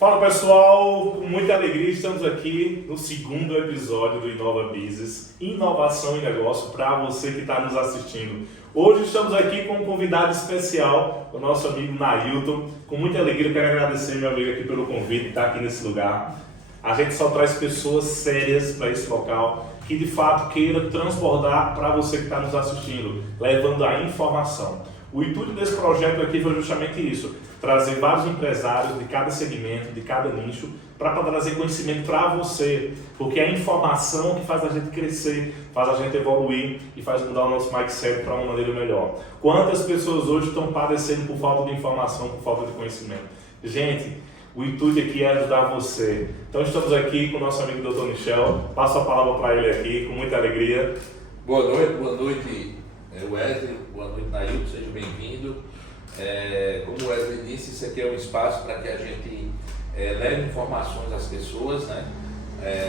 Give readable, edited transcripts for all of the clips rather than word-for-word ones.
Fala pessoal, com muita alegria estamos aqui no segundo episódio do Inova Business, inovação e negócio para você que está nos assistindo. Hoje estamos aqui com um convidado especial, o nosso amigo Nailton. Com muita alegria quero agradecer meu amigo aqui pelo convite de estar aqui nesse lugar. A gente só traz pessoas sérias para esse local que de fato queiram transbordar para você que está nos assistindo, levando a informação. O intuito desse projeto aqui foi justamente isso, trazer vários empresários de cada segmento, de cada nicho, para trazer conhecimento para você, porque é a informação que faz a gente crescer, faz a gente evoluir e faz mudar o nosso mindset para uma maneira melhor. Quantas pessoas hoje estão padecendo por falta de informação, por falta de conhecimento? Gente, o intuito aqui é ajudar você. Então estamos aqui com o nosso amigo Dr. Michel, passo a palavra para ele aqui, com muita alegria. Boa noite Wesley, boa noite Nailton, seja bem-vindo. Como o Wesley disse, isso aqui é um espaço para que a gente leve informações às pessoas, né?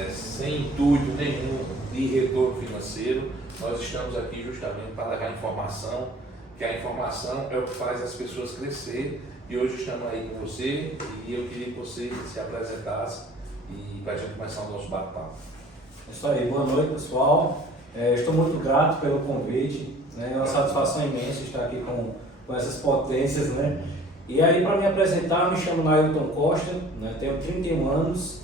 Sem intuito nenhum de retorno financeiro. Nós estamos aqui justamente para levar informação, que a informação é o que faz as pessoas crescer. E hoje estamos aí com você e eu queria que você se apresentasse e para a gente começar o nosso bate-papo. É isso aí, boa noite pessoal. Estou muito grato pelo convite, né? É uma satisfação imensa estar aqui com essas potências, né? E aí, para me apresentar, me chamo Nailton Costa, né? Tenho 31 anos,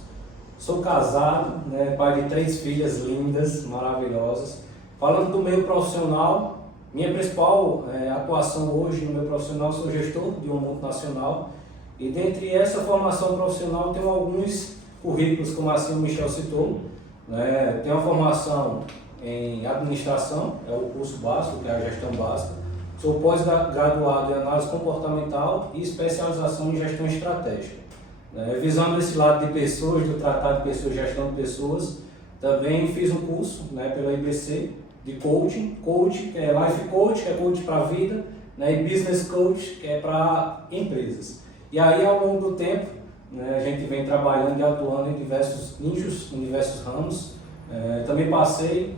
sou casado, né? Pai de 3 filhas lindas, maravilhosas. Falando do meio profissional, minha principal atuação hoje no meio profissional, sou gestor de uma multinacional e dentre essa formação profissional tenho alguns currículos, como assim o Michel citou, né? Tenho uma formação em administração, é o curso básico, que é a gestão básica. Sou pós-graduado em análise comportamental e especialização em gestão estratégica. Visando esse lado de pessoas, do tratado de pessoas, gestão de pessoas, também fiz um curso pela IBC de coaching, que é life coach, que é coach para a vida, e business coach, que é para empresas. E aí, ao longo do tempo, a gente vem trabalhando e atuando em diversos nichos, em diversos ramos. Também passei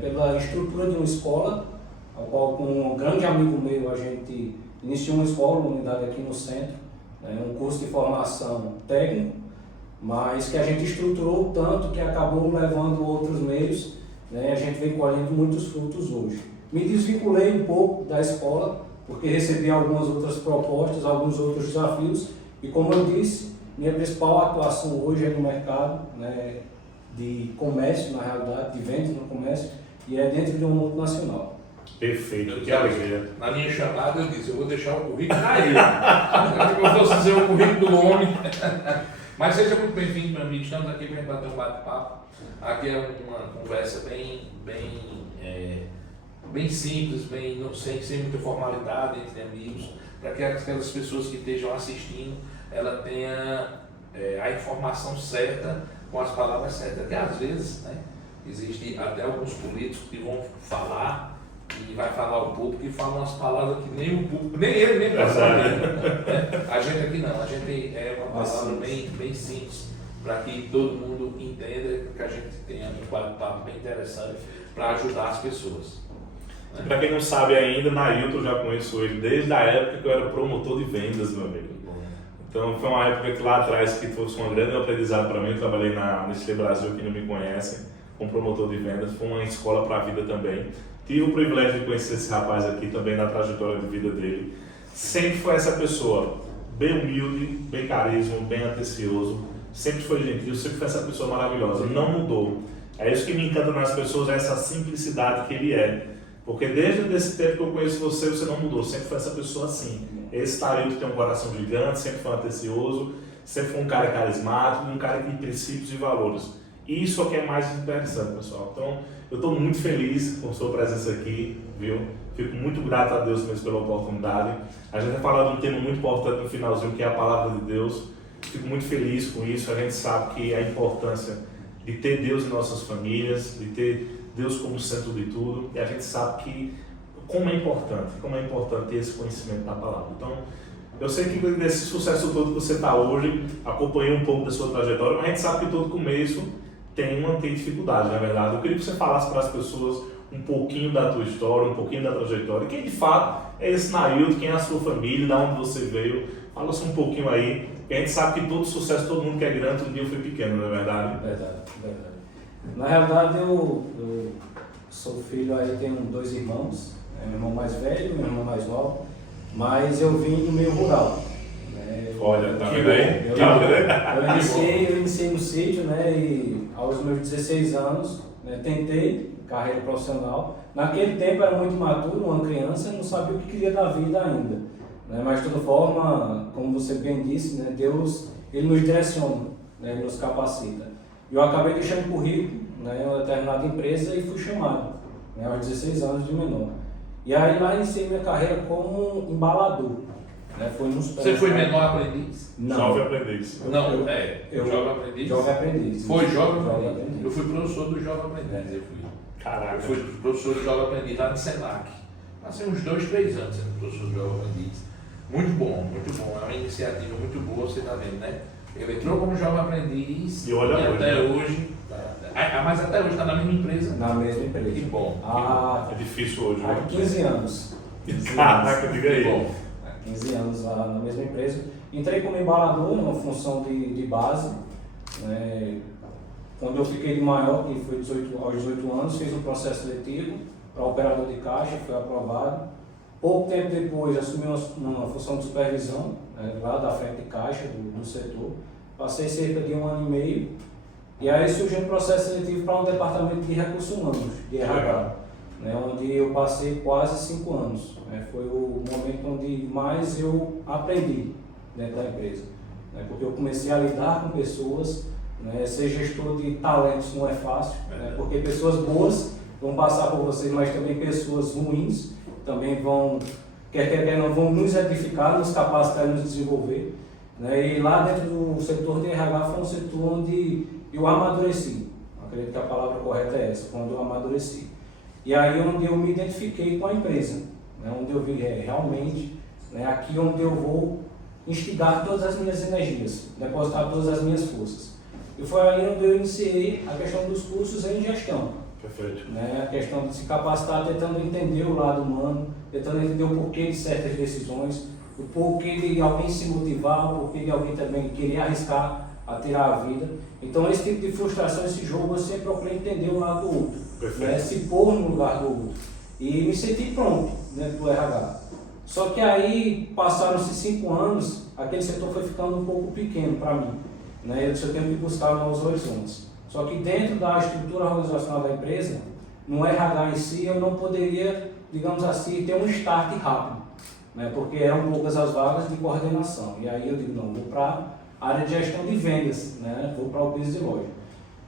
pela estrutura de uma escola, ao qual com um grande amigo meu a gente iniciou uma escola, uma unidade aqui no centro, um curso de formação técnico, mas que a gente estruturou tanto que acabou levando outros meios, a gente vem colhendo muitos frutos hoje. Me desvinculei um pouco da escola, porque recebi algumas outras propostas, alguns outros desafios, e como eu disse, minha principal atuação hoje é no mercado, de comércio, na realidade, de vendas no comércio, e é dentro de uma multinacional. Perfeito, que alegria. Na minha chamada eu disse, eu vou deixar o currículo para ele. Eu fosse dizer o currículo do homem. Mas seja muito bem-vindo, meu amigo. Estamos aqui para bater um bate-papo. Aqui é uma conversa bem simples, sem muita formalidade entre amigos, para que aquelas pessoas que estejam assistindo, ela tenha a informação certa, com as palavras certas, porque às vezes, existe até alguns políticos que vão falar e vai falar o público e falam umas palavras que nem o público, nem ele, nem passa. A gente aqui não, a gente é uma palavra bem simples, para que todo mundo entenda, que a gente tenha um bate-papo bem interessante para ajudar as pessoas. Para quem não sabe ainda, Nailton, já conheço ele desde a época que eu era promotor de vendas, meu amigo. Então foi uma época que lá atrás que foi um grande aprendizado para mim. Eu trabalhei na Nestlé Brasil, que não me conhecem, como promotor de vendas. Foi uma escola para a vida também. Tive o privilégio de conhecer esse rapaz aqui também na trajetória de vida dele. Sempre foi essa pessoa, bem humilde, bem carisma, bem atencioso. Sempre foi gentil, sempre foi essa pessoa maravilhosa. Não mudou. É isso que me encanta nas pessoas, é essa simplicidade que ele é. Porque desde esse tempo que eu conheço você, você não mudou, sempre foi essa pessoa assim. Esse Nailton tem um coração gigante, sempre foi atencioso, sempre foi um cara carismático, um cara que tem princípios e valores. Isso é o que é mais interessante, pessoal. Então, eu estou muito feliz com a sua presença aqui, viu? Fico muito grato a Deus mesmo pela oportunidade. A gente vai falar de um tema muito importante no finalzinho, que é a palavra de Deus. Fico muito feliz com isso. A gente sabe que a importância de ter Deus em nossas famílias, de ter Deus como centro de tudo, e a gente sabe que como é importante ter esse conhecimento da palavra. Então, eu sei que nesse sucesso todo que você está hoje, acompanhei um pouco da sua trajetória, mas a gente sabe que todo começo tem dificuldade, na verdade. Eu queria que você falasse para as pessoas um pouquinho da tua história, um pouquinho da trajetória, quem de fato é esse Nailton, quem é a sua família, de onde você veio. Fala-se um pouquinho aí, que a gente sabe que todo sucesso, todo mundo quer grande, todo dia foi pequeno, não é verdade? Verdade, verdade. Na realidade, eu sou filho, aí tenho 2 irmãos, meu irmão mais velho e meu irmão mais novo, mas eu vim do meio rural. Né? Olha, tá vendo aí? Eu iniciei no sítio, né, e aos meus 16 anos, né, tentei carreira profissional. Naquele tempo era muito imaturo, uma criança, não sabia o que queria da vida ainda. Né? Mas de toda forma, como você bem disse, né, Deus ele nos direciona, né, ele nos capacita. Eu acabei deixando currículo, né, em uma determinada empresa e fui chamado, né, aos 16 anos de menor. E aí lá iniciei minha carreira como embalador. Né, Você foi menor aprendiz? Não. Jovem aprendiz. Jovem aprendiz. Jovem aprendiz. Foi jovem aprendiz. Eu fui professor do jovem aprendiz. Caraca. Eu fui professor do jovem aprendiz lá no Senac. Passei uns 2, 3 anos sendo professor do jovem aprendiz. Muito bom, muito bom. É uma iniciativa muito boa, você está vendo, né? Ele entrou como jovem aprendiz e olha hoje, até né? hoje. Mas até hoje está na mesma empresa? Na mesma empresa. Que bom. É difícil hoje, Há né? 15 anos. Caraca, diga aí. Que bom. Há 15 anos lá na mesma empresa. Entrei como embalador, uma função de base. Né? Quando eu fiquei de maior, que foi aos 18 anos, fiz um processo seletivo para operador de caixa, foi aprovado. Pouco tempo depois, assumi uma função de supervisão, né, lá da frente de caixa do setor. Passei cerca de 1 ano e meio. E aí surgiu um processo seletivo para um departamento de recursos humanos, de RH, né, onde eu passei quase 5 anos. Né, foi o momento onde mais eu aprendi dentro da empresa. Né, porque eu comecei a lidar com pessoas, né, ser gestor de talentos não é fácil, né, porque pessoas boas vão passar por você, mas também pessoas ruins também vão, não vão nos edificar, nos capacitar e nos desenvolver. Né, e lá dentro do setor de RH foi um setor onde eu amadureci. Acredito que a palavra correta é essa, quando eu amadureci. E aí onde eu me identifiquei com a empresa, né, onde eu vi realmente, né, aqui onde eu vou instigar todas as minhas energias, depositar todas as minhas forças. E foi aí onde eu iniciei a questão dos cursos em gestão. Perfeito. Né, a questão de se capacitar, tentando entender o lado humano, tentando entender o porquê de certas decisões, o porquê de alguém se motivar, o porquê de alguém também querer arriscar a tirar a vida. Então esse tipo de frustração, esse jogo, eu sempre procurei entender o lado do outro, né, se pôr no lugar do outro. E me senti pronto dentro do RH. Só que aí, passaram-se 5 anos, aquele setor foi ficando um pouco pequeno para mim. Né, eu disse, eu tenho que buscar novos horizontes. Só que dentro da estrutura organizacional da empresa, no RH em si, eu não poderia, digamos assim, ter um start rápido, né? Porque eram poucas as vagas de coordenação. E aí eu digo, não, vou para a área de gestão de vendas, né? Vou para o business de loja.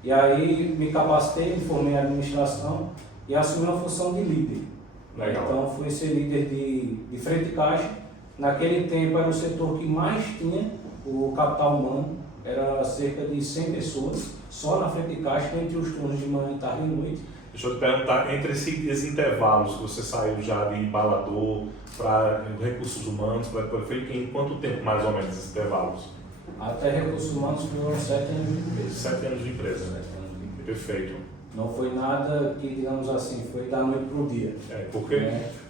E aí me capacitei, me formei em administração e assumi uma função de líder. Legal. Então fui ser líder de frente de caixa. Naquele tempo era o setor que mais tinha o capital humano, era cerca de 100 pessoas, só na frente de caixa, entre os turnos de manhã, tarde e noite. Deixa eu te perguntar, entre esses intervalos que você saiu já de embalador para recursos humanos, foi em quanto tempo mais ou menos esses intervalos? Até recursos humanos foram 7 anos de empresa. 7 anos de empresa, né? Perfeito. Não foi nada que, digamos assim, foi da noite para o dia. Porque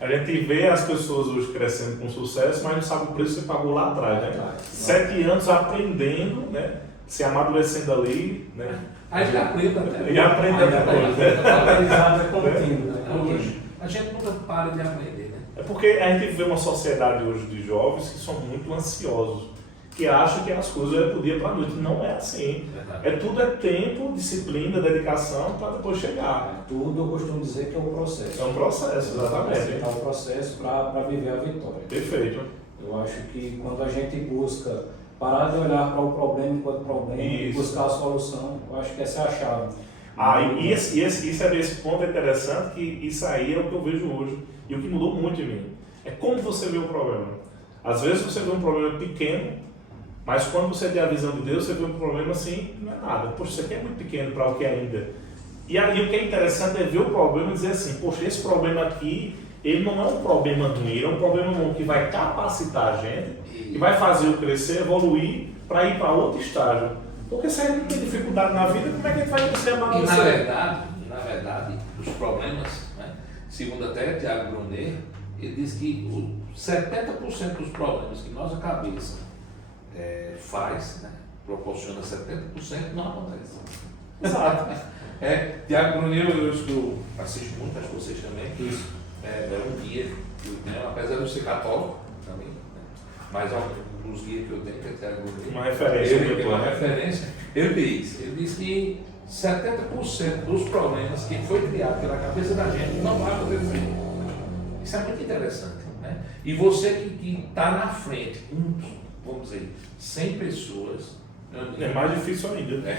a gente vê as pessoas hoje crescendo com sucesso, mas não sabe o preço que você pagou lá atrás, né? 7 anos aprendendo, né? Se amadurecendo ali, né? A gente aprende até. E aprende depois, né? O aprendizado é contínuo, né? A gente nunca para de aprender, né? É porque a gente vê uma sociedade hoje de jovens que são muito ansiosos, que acham que as coisas é do dia para a noite. Não é assim. Tudo é tempo, disciplina, dedicação para depois chegar. Tudo eu costumo dizer que é um processo. É um processo, exatamente. É um processo para viver a vitória. Perfeito. Eu acho que quando a gente busca parar de olhar para o problema enquanto problema e buscar a solução, eu acho que essa é a chave. Esse ponto é interessante, que isso aí é o que eu vejo hoje e o que mudou muito em mim. É como você vê o problema. Às vezes você vê um problema pequeno, mas quando você tem a visão de Deus, você vê um problema assim, não é nada. Poxa, isso aqui é muito pequeno para o que ainda. E aí o que é interessante é ver o problema e dizer assim, poxa, esse problema aqui, ele não é um problema ruim, ele é um problema bom que vai capacitar a gente e vai fazer eu crescer, evoluir para ir para outro estágio. Porque se a gente tem dificuldade na vida, como é que a gente vai crescer a amadurecer? E na verdade, os problemas, né, segundo até Tiago Brunet, ele diz que 70% dos problemas que nossa cabeça faz, né? Proporciona 70%, não acontece. Exato. De agronomia eu assisto muito, acho que vocês também. Isso. É um guia que eu tenho, apesar de eu ser católico também, né? Mas os guias que eu tenho, que é de agronomia. Uma referência. Uma referência. Ele diz que 70% dos problemas que foi criado pela cabeça da gente não vai acontecer. Isso é muito interessante, né? E você que está na frente, vamos dizer, 100 pessoas. É mais difícil ainda.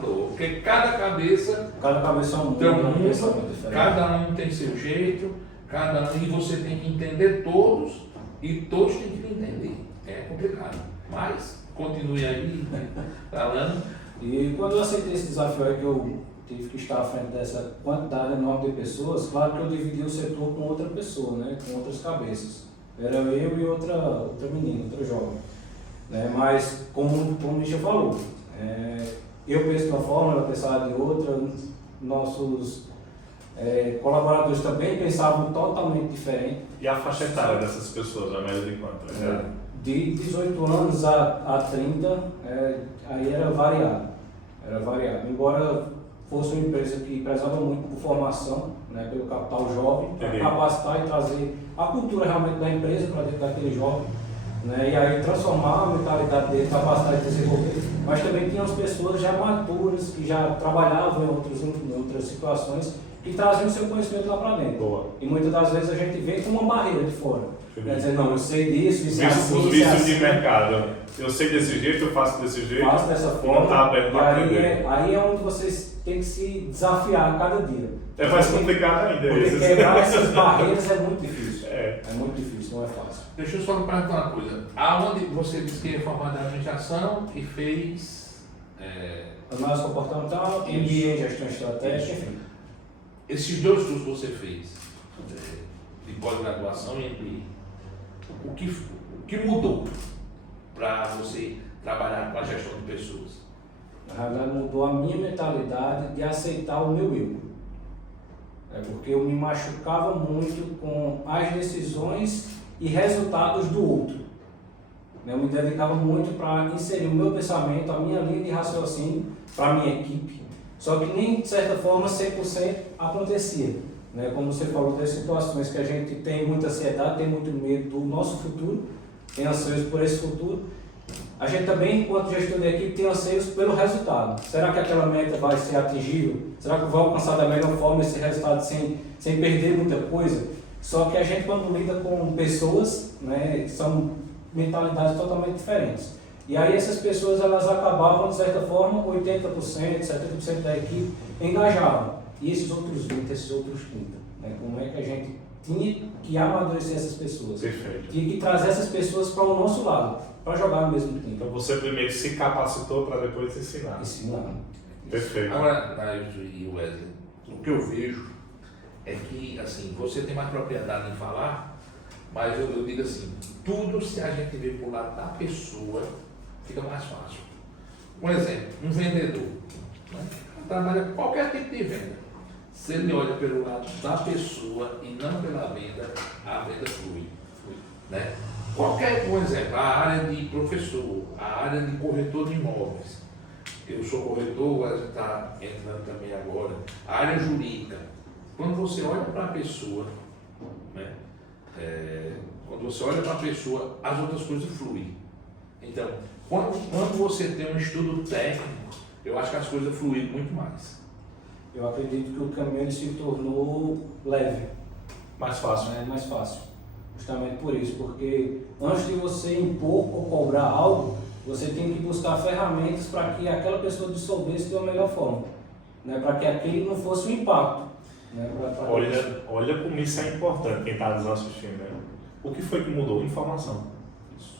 Porque cada cabeça é um tem um mundo, mundo, cada um tem seu jeito, e você tem que entender todos e todos têm que lhe entender. É complicado, mas continue aí falando. E quando eu aceitei esse desafio aí, que eu tive que estar à frente dessa quantidade enorme de pessoas, claro que eu dividi o setor com outra pessoa, né, com outras cabeças. Era eu e outra menina, outra jovem. Né? Mas, como o Michel falou, eu penso de uma forma, ela pensava de outra, nossos colaboradores também pensavam totalmente diferente. E a faixa etária dessas pessoas, a média de quanto? De 18 anos a 30, aí era variado. Embora fosse uma empresa que prezava muito por formação, né, pelo capital jovem, para capacitar e trazer a cultura realmente da empresa para dentro daquele jovem. Né, e aí transformar a mentalidade dele, capacidade de desenvolver, mas também tinha as pessoas já maturas, que já trabalhavam em outras situações, que traziam o seu conhecimento lá para dentro. Boa. E muitas das vezes a gente vê com uma barreira de fora. Quer dizer, não, eu sei disso, isso é assim, os isso é vícios assim. de mercado. Eu sei desse jeito, eu faço desse jeito. Faço dessa forma. Não está aberto para aprender. Aí é onde vocês têm que se desafiar a cada dia. É mais complicado ainda. Porque quebrar essas barreiras é muito difícil. É muito difícil, não é fácil. Deixa eu só me perguntar uma coisa. Aonde você disse que é formado em administração e fez Análise comportamental, MBA em gestão estratégica, enfim. Esses dois cursos que você fez, de pós-graduação e MBA, o que mudou para você trabalhar com a gestão de pessoas? Na realidade, mudou a minha mentalidade de aceitar o meu eu. Porque eu me machucava muito com as decisões e resultados do outro. Eu me dedicava muito para inserir o meu pensamento, a minha linha de raciocínio para a minha equipe. Só que nem, de certa forma, 100% acontecia. Como você falou, tem situações que a gente tem muita ansiedade, tem muito medo do nosso futuro, tem anseios por esse futuro. A gente também, enquanto gestor de equipe, tem anseios pelo resultado. Será que aquela meta vai ser atingível? Será que eu vou alcançar da melhor forma esse resultado sem perder muita coisa? Só que a gente, quando lida com pessoas, são mentalidades totalmente diferentes. E aí essas pessoas, elas acabavam, de certa forma, 80%, 70% da equipe engajavam. E esses outros 20%, esses outros 30%. Como é que a gente tinha que amadurecer essas pessoas? Perfeito. Tinha que trazer essas pessoas para o nosso lado, para jogar ao mesmo tempo. Então você primeiro se capacitou para depois ensinar. Perfeito. Agora, Nailton e Wesley, o que eu vejo é que, assim, você tem mais propriedade em falar, mas eu digo assim, tudo se a gente vê por lado da pessoa, fica mais fácil. Um exemplo, um vendedor, trabalha com qualquer tipo de venda. Se ele olha pelo lado da pessoa e não pela venda, a venda flui. Né? Qualquer, por exemplo, a área de professor, a área de corretor de imóveis, eu sou corretor, o Wesley está entrando também agora, a área jurídica. Quando você olha para a pessoa, quando você olha para a pessoa, as outras coisas fluem. Então, quando você tem um estudo técnico, eu acho que as coisas fluem muito mais. Eu acredito que o caminho ele se tornou leve. Mais fácil. Mais fácil. Justamente por isso, porque antes de você impor ou cobrar algo, você tem que buscar ferramentas para que aquela pessoa dissolvesse de uma melhor forma. Para que aquele não fosse um impacto. Olha como isso é importante, quem está nos assistindo. O que foi que mudou? Informação.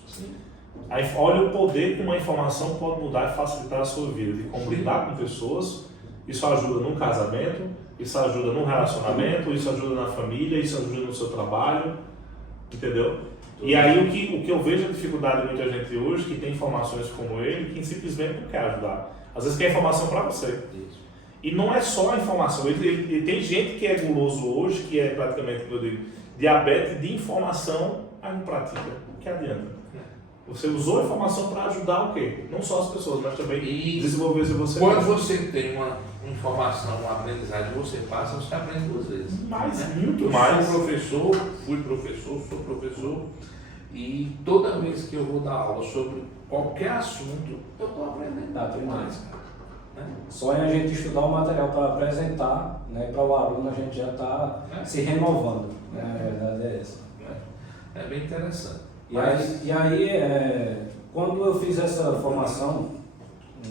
Sim. Olha o poder que uma informação pode mudar e facilitar a sua vida, de como lidar com pessoas. Isso ajuda no casamento, isso ajuda no relacionamento, isso ajuda na família, isso ajuda no seu trabalho, entendeu? E aí o que eu vejo a dificuldade de muita gente hoje, que tem informações como ele, que simplesmente não quer ajudar. Às vezes quer informação para você. Isso. E não é só a informação, ele tem gente que é guloso hoje, que é praticamente, como eu digo, diabetes de informação, mas não pratica. O que adianta? Você usou a informação para ajudar o quê? Não só as pessoas, mas também E desenvolver-se você quando mesmo. você tem uma informação, uma aprendizagem, você passa, você aprende 2 vezes. Mais, muito Eu mais. sou professor, sou professor, e toda vez que eu vou dar aula sobre qualquer assunto, eu estou aprendendo Tá, demais, cara. Né? Só em a gente estudar o material para apresentar, né, para o aluno, a gente já está se renovando. Né? A verdade é essa. É bem interessante. E aí, quando eu fiz essa formação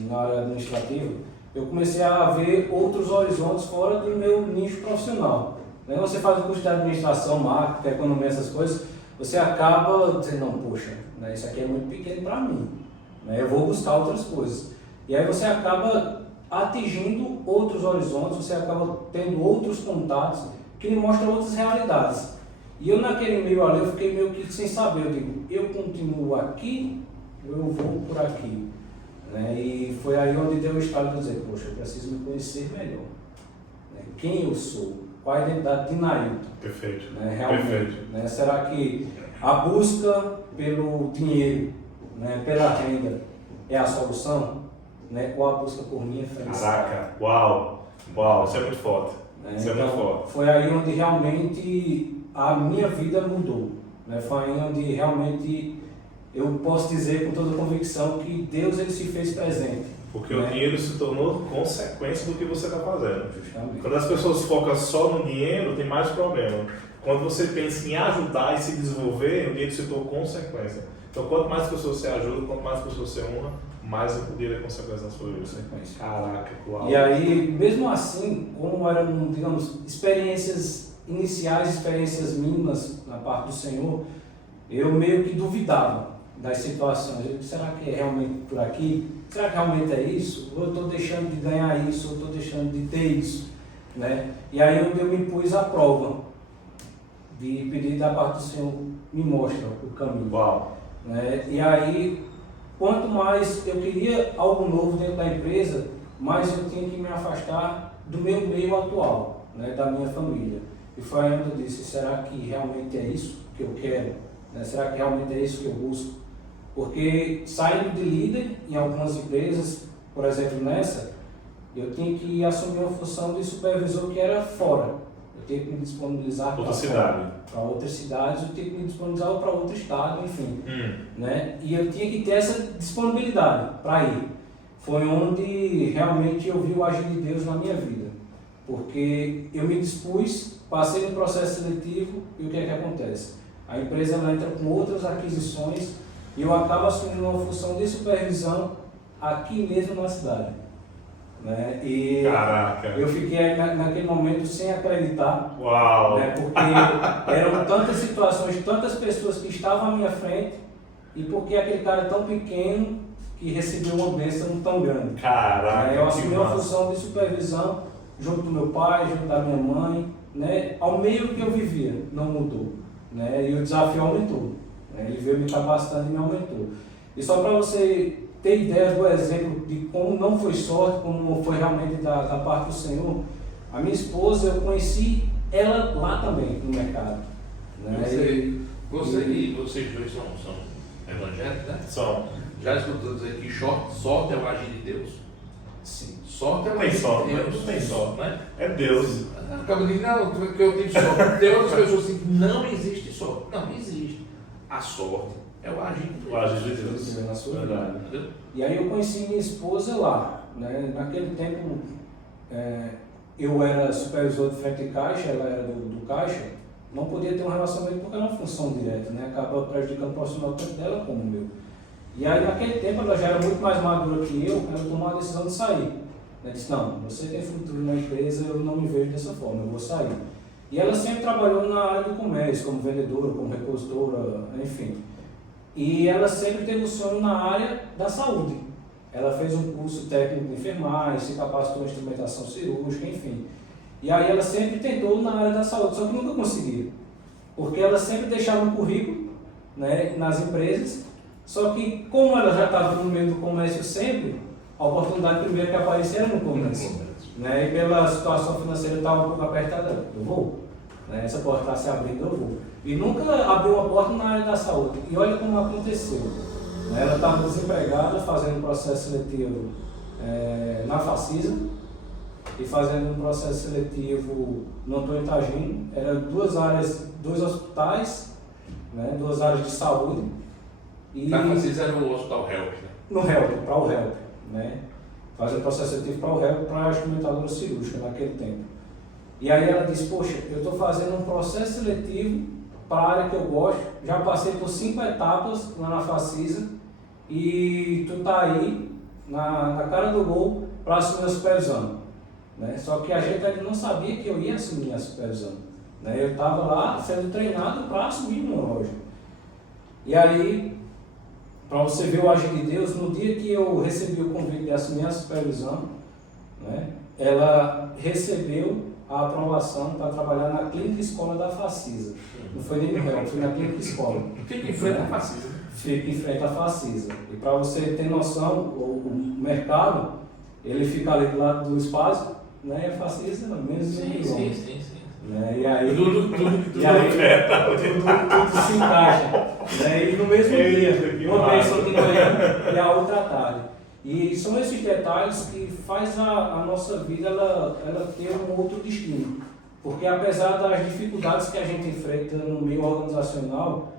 na área administrativa, eu comecei a ver outros horizontes fora do meu nicho profissional. Né? Você faz o curso de administração, marketing, economia, essas coisas, você acaba dizendo, não, poxa, né, isso aqui é muito pequeno para mim, né? Eu vou buscar outras coisas. E aí você acaba atingindo outros horizontes, você acaba tendo outros contatos que lhe mostram outras realidades. E eu naquele meio ali, eu fiquei meio que sem saber, eu digo, eu continuo aqui ou eu vou por aqui? Né? E foi aí onde deu o estalo de dizer, poxa, eu preciso me conhecer melhor. Né? Quem eu sou? Qual a identidade de Nailton? Perfeito. Né? Realmente. Perfeito. Né? Será que a busca pelo dinheiro, né, pela renda, é a solução? Né? Ou a busca por minha felicidade? Caraca, uau, isso é muito forte. Né? Isso é muito forte. Foi aí onde realmente a minha vida mudou. Né? Foi aí onde realmente eu posso dizer com toda convicção que Deus ele se fez presente. Porque né? o dinheiro se tornou consequência do que você está fazendo. Justamente. Quando as pessoas focam só no dinheiro, tem mais problema. Quando você pensa em ajudar e se desenvolver, o dinheiro se tornou consequência. Então, quanto mais pessoas você ajuda, quanto mais pessoas você honra, mais o dinheiro é consequência na sua vida. Consequência. Caraca, uau. E aí, mesmo assim, como eram, digamos, experiências iniciais, experiências mínimas na parte do Senhor, eu meio que duvidava das situações. Eu disse, será que é realmente por aqui? Será que realmente é isso? Ou eu estou deixando de ganhar isso? Ou eu estou deixando de ter isso? Né? E aí eu me pus à prova de pedir da parte do Senhor, me mostra o caminho. Uau. Né? E aí, quanto mais eu queria algo novo dentro da empresa, mais eu tinha que me afastar do meu meio atual, né? Da minha família. E foi aí onde eu disse, será que realmente é isso que eu quero? Né? Será que realmente é isso que eu busco? Porque saindo de líder em algumas empresas, por exemplo nessa, eu tinha que assumir uma função de supervisor que era fora. Eu tinha que me disponibilizar Outra cidade. para outras cidades, eu tinha que me disponibilizar para outro estado, enfim. Né? E eu tinha que ter essa disponibilidade para ir. Foi onde realmente eu vi o agir de Deus na minha vida. Porque eu me dispus, passei no processo seletivo e o que é que acontece? A empresa ela entra com outras aquisições e eu acabo assumindo uma função de supervisão aqui mesmo na cidade. Né? E Caraca. eu fiquei naquele momento sem acreditar. Uau. Né? Porque eram tantas situações, tantas pessoas que estavam à minha frente e porque aquele cara tão pequeno que recebeu uma bênção tão grande. Caraca. Eu assumi que uma massa. função de supervisão junto do meu pai, junto da minha mãe, né? Ao meio que eu vivia, não mudou, né? E o desafio aumentou, né? Ele veio me capacitando e me aumentou. E só para você ter ideia do exemplo de como não foi sorte, como foi realmente da parte do Senhor, a minha esposa, eu conheci ela lá também no mercado, né? Vocês dois são evangélicos, né? Só. Já escutou dizer que sorte é o agir de Deus? Sim. Sorte é o Tem agir sorte, de Deus. não tem sorte. Né? É Deus. Acaba de dizer, não, que eu tive sorte. Tem outras pessoas assim, não existe sorte. Não, existe. A sorte é o agir de Deus. O agir de Deus. Deus na sua vida. Verdade. Entendeu? E aí eu conheci minha esposa lá, né? Naquele tempo eu era supervisor de frente de caixa, ela era do caixa, não podia ter um relacionamento porque era uma função direta, né? Acaba prejudicando o profissional tanto dela como o meu. E aí naquele tempo ela já era muito mais madura que eu, ela tomou a decisão de sair. Ela disse, não, você tem futuro na empresa, eu não me vejo dessa forma, eu vou sair. E ela sempre trabalhou na área do comércio, como vendedora, como repositora, enfim. E ela sempre teve um sonho na área da saúde. Ela fez um curso técnico de enfermagem, se capacitou em instrumentação cirúrgica, enfim. E aí ela sempre tentou na área da saúde, só que nunca conseguia. Porque ela sempre deixava um currículo, né, nas empresas, só que como ela já estava no meio do comércio sempre, a oportunidade primeira que aparecia era no comércio. Né, e pela situação financeira estava um pouco apertada, eu vou. Né, essa porta está se abrindo, eu vou. E nunca abriu uma porta na área da saúde. E olha como aconteceu. né? Ela estava desempregada, fazendo processo seletivo na Facisa e fazendo um processo seletivo no Antônio Tagino. Era duas áreas, dois hospitais, né? Duas áreas de saúde. E Na Facisa era o Hospital Help, né? no HELP, para o HELP, né? Fazendo processo seletivo para o HELP, para a instrumentadora cirúrgica naquele tempo. E aí ela disse, poxa, eu estou fazendo um processo seletivo para a área que eu gosto, já passei por 5 etapas lá na Facisa e tu tá aí na cara do gol para assumir a supervisão, né? Só que a gente ainda não sabia que eu ia assumir a supervisão, né? Eu estava lá sendo treinado para assumir o neurológico. E aí, para você ver o agir de Deus, no dia que eu recebi o convite de assumir a supervisão, né, ela recebeu a aprovação para trabalhar na clínica escola da Facisa. Não foi nem no réu, foi na clínica escola. Fica em frente à Facisa. Fica em frente à Facisa. E para você ter noção, o mercado, ele fica ali do lado do espaço, né, e a Facisa menos de 1 quilômetro. Sim. Né? E aí, Tudo tudo se encaixa. Né? E no mesmo dia, uma pessoa de manhã e a outra à tarde. E são esses detalhes que faz a nossa vida ela ter um outro destino. Porque apesar das dificuldades que a gente enfrenta no meio organizacional,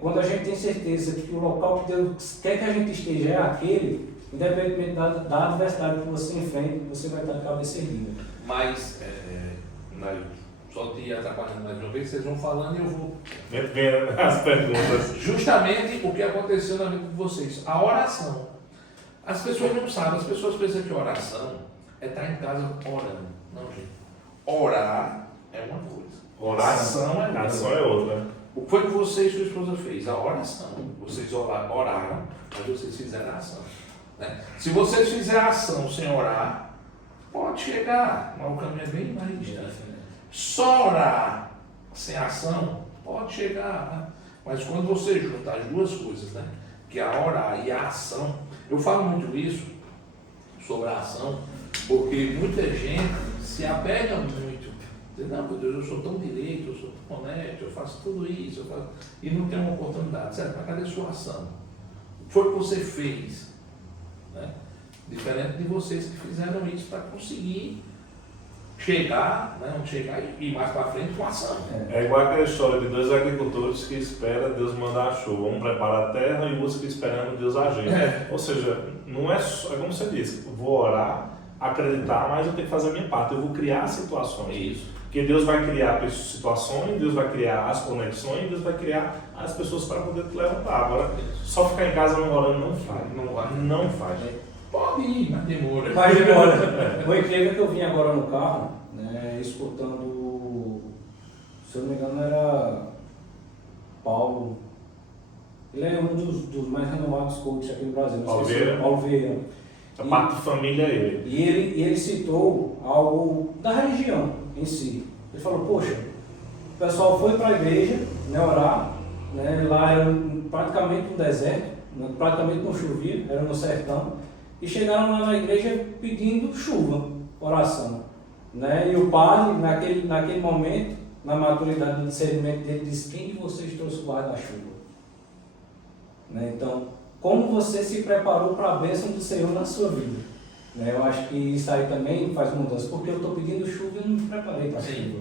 quando a gente tem certeza que o local que Deus quer que a gente esteja é aquele, independentemente da adversidade que você enfrenta, você vai estar de cabeça erguida. Mas, só te atrapalhando mais uma vez, vocês vão falando e eu vou... Vem as perguntas. Justamente o que aconteceu na vida de vocês. A oração. As pessoas não sabem, as pessoas pensam que oração é estar em casa orando. Não, gente. Orar é uma coisa. Oração é outra. Oração é outra. O que foi que você e sua esposa fez? A oração. Vocês oraram, mas vocês fizeram a ação. Né? Se vocês fizerem a ação sem orar, pode chegar, mas o caminho é bem mais distante. Só orar sem ação pode chegar, né? Mas quando você junta as duas coisas, né? Que é a orar e a ação, eu falo muito isso sobre a ação, porque muita gente se apega muito. Diz, não, meu Deus, eu sou tão direito, eu sou tão honesto, eu faço tudo isso, e não tem uma oportunidade. Certo? Mas cadê a sua ação? O que foi que você fez? Né? Diferente de vocês que fizeram isso para conseguir chegar, né? Chegar e ir mais para frente com ação. É igual aquela história de dois agricultores que esperam Deus mandar a chuva. Um prepara a terra e o outro fica esperando Deus agir. Ou seja, não é só, é como você disse, vou orar, acreditar, mas eu tenho que fazer a minha parte. Eu vou criar situações. Isso. Porque Deus vai criar situações, Deus vai criar as conexões, Deus vai criar as pessoas para poder te levantar. Agora, só ficar em casa não orando não faz. Não faz. Pode ir, mas demora. Mas demora. O incrível é que eu vim agora no carro, né, escutando, se eu não me engano era Paulo. Ele é um dos mais renomados coaches aqui no Brasil. Paulo Vieira. Paulo Vieira. A parte de família é ele. E ele citou algo da religião em si. Ele falou, poxa, o pessoal foi para a igreja, né, orar, né, lá era praticamente um deserto, né, praticamente não chovia, era no sertão, e chegaram lá na igreja pedindo chuva, oração. Né, e o padre, naquele momento, na maturidade do discernimento dele, disse, quem de vocês trouxe o guarda-chuva? Né, então, como você se preparou para a bênção do Senhor na sua vida? Né, eu acho que isso aí também faz mudança, porque eu estou pedindo chuva e não me preparei para a chuva.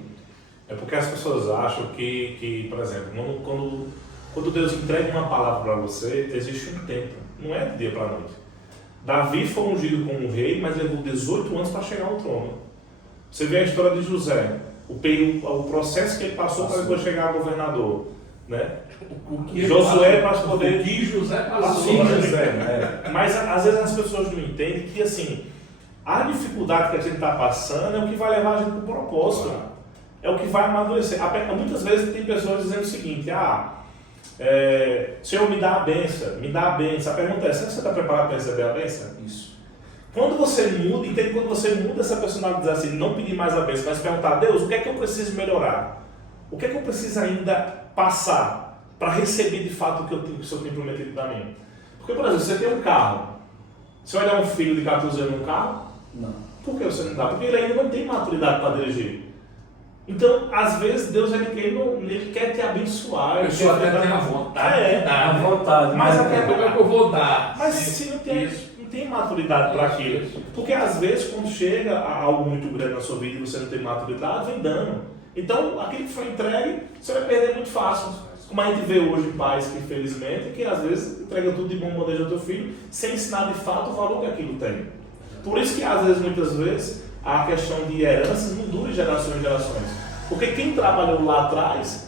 É porque as pessoas acham que por exemplo, quando Deus entrega uma palavra para você, existe um tempo, não é de dia para noite. Davi foi ungido como rei, mas levou 18 anos para chegar ao trono. Você vê a história de José, o processo que ele passou para depois chegar a governador. Né? Josué para poder. O que José passou. Mas às vezes as pessoas não entendem que assim, a dificuldade que a gente está passando é o que vai levar a gente para o propósito. É o que vai amadurecer. Muitas vezes tem pessoas dizendo o seguinte, Senhor, me dá a benção, me dá a benção. A pergunta é, será que você está preparado para receber a benção? Isso. Quando você muda, entende? Quando você muda essa personalidade assim, não pedir mais a benção, mas perguntar, Deus, o que é que eu preciso melhorar? O que é que eu preciso ainda passar para receber de fato o que o Senhor tem prometido para mim? Porque, por exemplo, você tem um carro, você vai dar um filho de 14 anos num carro? Não. Por que você não dá? Porque ele ainda não tem maturidade para dirigir. Então, às vezes, Deus ele quer te abençoar. A pessoa até tem a vontade de dar, A né? vontade. Mas Daqui a pouco é que eu vou dar. Mas se não tem maturidade para Isso, aquilo. isso. Porque às vezes, quando chega a algo muito grande na sua vida e você não tem maturidade, vem dano. Então, aquilo que foi entregue, você vai perder muito fácil. Como a gente vê hoje pais que, infelizmente, que às vezes entregam tudo de bom bandeja ao teu filho, sem ensinar de fato o valor que aquilo tem. Por isso que, às vezes, muitas vezes, a questão de heranças não dura de gerações em gerações. Porque quem trabalhou lá atrás,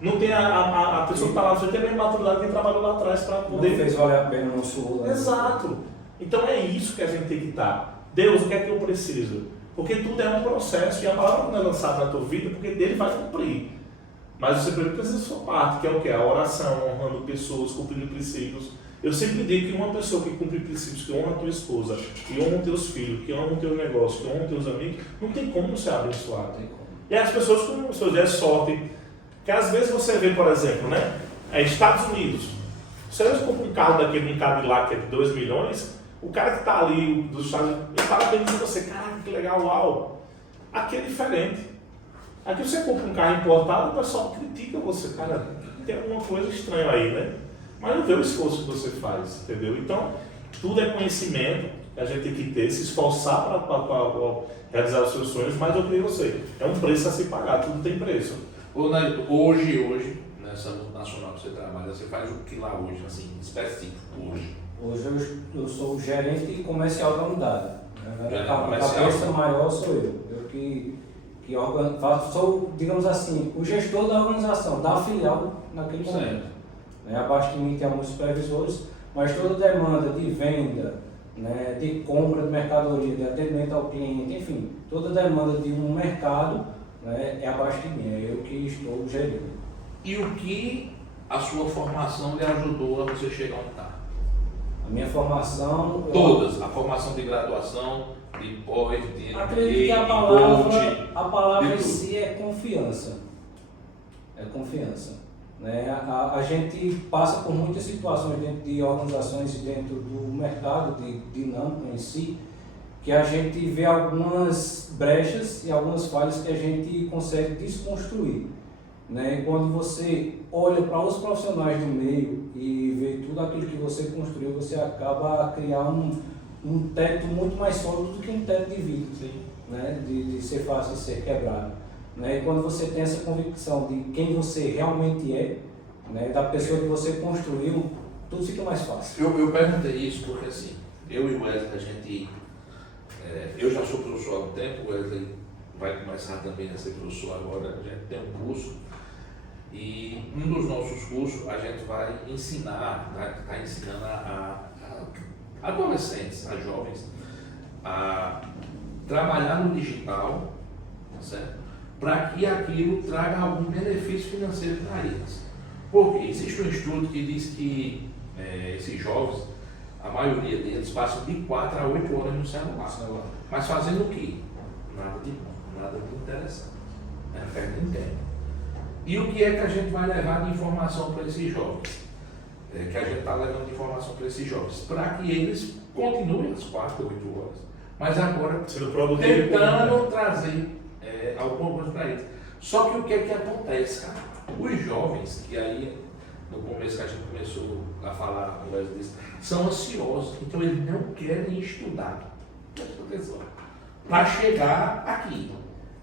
não tem a pessoa que está lá na frente tem a mesma maturidade que quem trabalhou lá atrás para poder... Não fez valer a pena, não suou. Exato. Então é isso que a gente tem que estar. Deus, o que é que eu preciso? Porque tudo é um processo e a palavra não é lançada na tua vida porque dele vai cumprir. Mas você primeiro precisa da sua parte, que é o quê? A oração, honrando pessoas, cumprindo princípios. Eu sempre digo que uma pessoa que cumpre princípios, que honra a tua esposa, que honra os teus filhos, que honra o teu negócio, que honra os teus amigos, não tem como não ser abençoado. E as pessoas com seus dias sorte, que às vezes você vê, por exemplo, né? Estados Unidos. Se você compra um carro daquele, um Cadillac que é de 2 milhões, o cara que está ali dos Estados Unidos, ele parabeniza você, cara, que legal, uau. Aqui é diferente. Aqui você compra um carro importado, o pessoal critica você, cara, tem alguma coisa estranha aí, né? Mas não vê o esforço que você faz, entendeu? Então, tudo é conhecimento, a gente tem que ter, se esforçar para realizar os seus sonhos, mas eu creio em você, é um preço a se pagar, tudo tem preço. Ô, Nailton, hoje, nessa multinacional que você trabalha, você faz o que lá hoje, assim, específico, hoje? Hoje eu sou o gerente comercial da unidade. A Comercial. cabeça maior sou eu. Eu que sou, digamos assim, o gestor da organização, da filial naquele momento. Abaixo de mim tem alguns supervisores, mas toda demanda de venda, né, de compra de mercadoria, de atendimento ao cliente, enfim, toda demanda de um mercado, né, é abaixo de mim, é eu que estou gerindo. E o que a sua formação lhe ajudou a você chegar onde está? A minha formação... Todas, a formação de graduação, de pós, de MBA, Acredito que a de coaching, palavra em de si é confiança. É confiança. Né? A gente passa por muitas situações dentro de organizações e dentro do mercado de dinâmico em si, que a gente vê algumas brechas e algumas falhas que a gente consegue desconstruir. Né? E quando você olha para os profissionais do meio e vê tudo aquilo que você construiu, você acaba a criar um teto muito mais sólido do que um teto de vidro, né? de ser fácil de ser quebrado. Né? E quando você tem essa convicção de quem você realmente é, né? Da pessoa que você construiu, tudo fica mais fácil. Eu perguntei isso porque assim, eu e o Wesley, a gente, eu já sou professor há um tempo, o Wesley vai começar também a ser professor agora, a gente tem um curso, e um dos nossos cursos a gente vai ensinar, está ensinando a adolescentes, a jovens, a trabalhar no digital, certo? Para que aquilo traga algum benefício financeiro para eles. Porque existe um estudo que diz que esses jovens, a maioria deles, passam de 4 a 8 horas no celular. Mas fazendo o quê? Nada de bom, nada de interessante. Perdendo tempo. E o que é que a gente vai levar de informação para esses jovens? Que a gente está levando de informação para esses jovens? Para que eles continuem às 4 ou 8 horas. Mas agora, tentando trazer alguma coisa para eles. Só que o que é que acontece, cara? Os jovens, que aí no começo que a gente começou a falar disso, são ansiosos, então eles não querem estudar. Presta atenção. Para chegar aqui.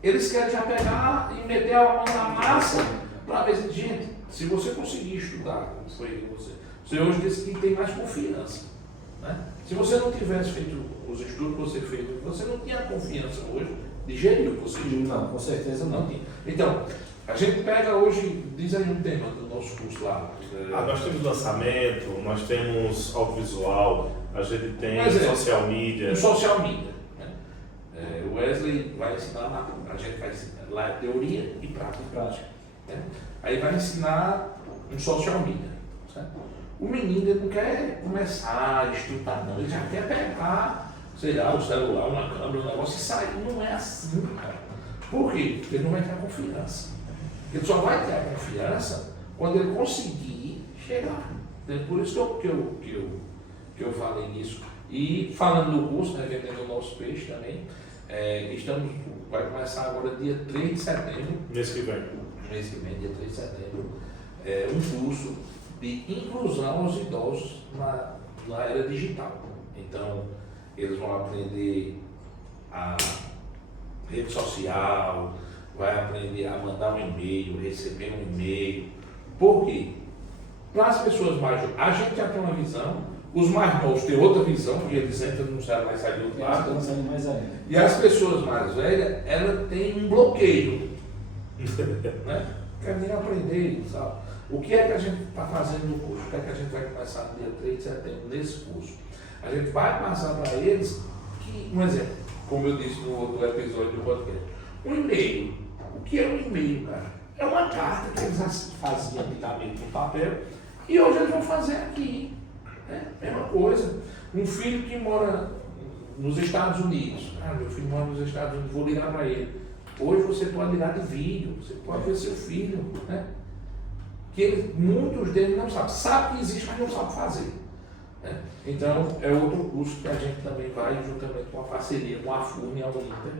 Eles querem já pegar e meter a mão na massa para ver se, gente, se você conseguir estudar, como foi você hoje disse que tem mais confiança. Né? Se você não tivesse feito os estudos que você fez, você não tinha confiança hoje de gerir o que você geriu. Não, com certeza não. Então, a gente pega hoje, diz aí um tema do nosso curso lá. Nós temos lançamento, nós temos audiovisual, a gente tem social media. Um social media. Né? O Wesley vai ensinar, a gente vai ensinar lá teoria e prática. Né? Aí vai ensinar um social media. Certo? O menino ele não quer começar a estudar, não, ele já quer pegar, sei lá, o celular, uma câmera, um negócio e sair. Não é assim, cara. Por quê? Porque ele não vai ter a confiança. Ele só vai ter a confiança quando ele conseguir chegar. Por isso que eu falei nisso. E falando do curso, né, vendendo o nosso peixe também, Vai começar agora dia 3 de setembro. Mês que vem. Mês que vem, dia 3 de setembro. Um curso de inclusão aos idosos na era digital. Então, eles vão aprender a rede social, vai aprender a mandar um e-mail, receber um e-mail. Por quê? Para as pessoas mais jovens, a gente já tem uma visão, os mais novos têm outra visão, porque eles entram no celular e saem do outro lado. E as pessoas mais velhas, ela tem um bloqueio. Né? Quer nem aprender, sabe? O que é que a gente está fazendo no curso? O que é que a gente vai começar no dia 3 de setembro nesse curso? A gente vai passar para eles que, um exemplo, como eu disse no outro episódio do podcast, um e-mail. O que é um e-mail, cara? É uma carta que eles faziam antigamente no papel e hoje eles vão fazer aqui. Né? Mesma coisa. Um filho que mora nos Estados Unidos. Meu filho mora nos Estados Unidos, vou ligar para ele. Hoje você pode ligar de vídeo, você pode ver seu filho. Né? Que muitos deles não sabem. Sabe que existe, mas não sabe fazer. Né? Então, é outro curso que a gente também vai, juntamente com a parceria com a FURN e a Uninter,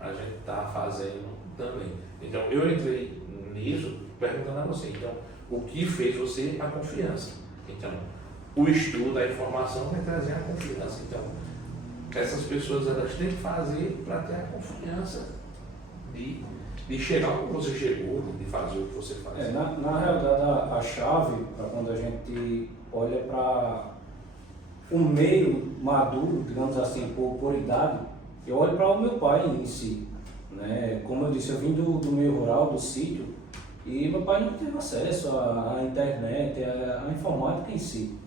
a gente está fazendo também. Então, eu entrei nisso perguntando a você, então, o que fez você a confiança? Então, o estudo, a informação vai trazer a confiança. Então, essas pessoas elas têm que fazer para ter a confiança de chegar onde você chegou, de fazer o que você faz. Na realidade, a chave para quando a gente olha para o meio maduro, digamos assim, por idade, eu olho para o meu pai em si. Né? Como eu disse, eu vim do meio rural, do sítio, e meu pai não teve acesso à internet, à informática em si.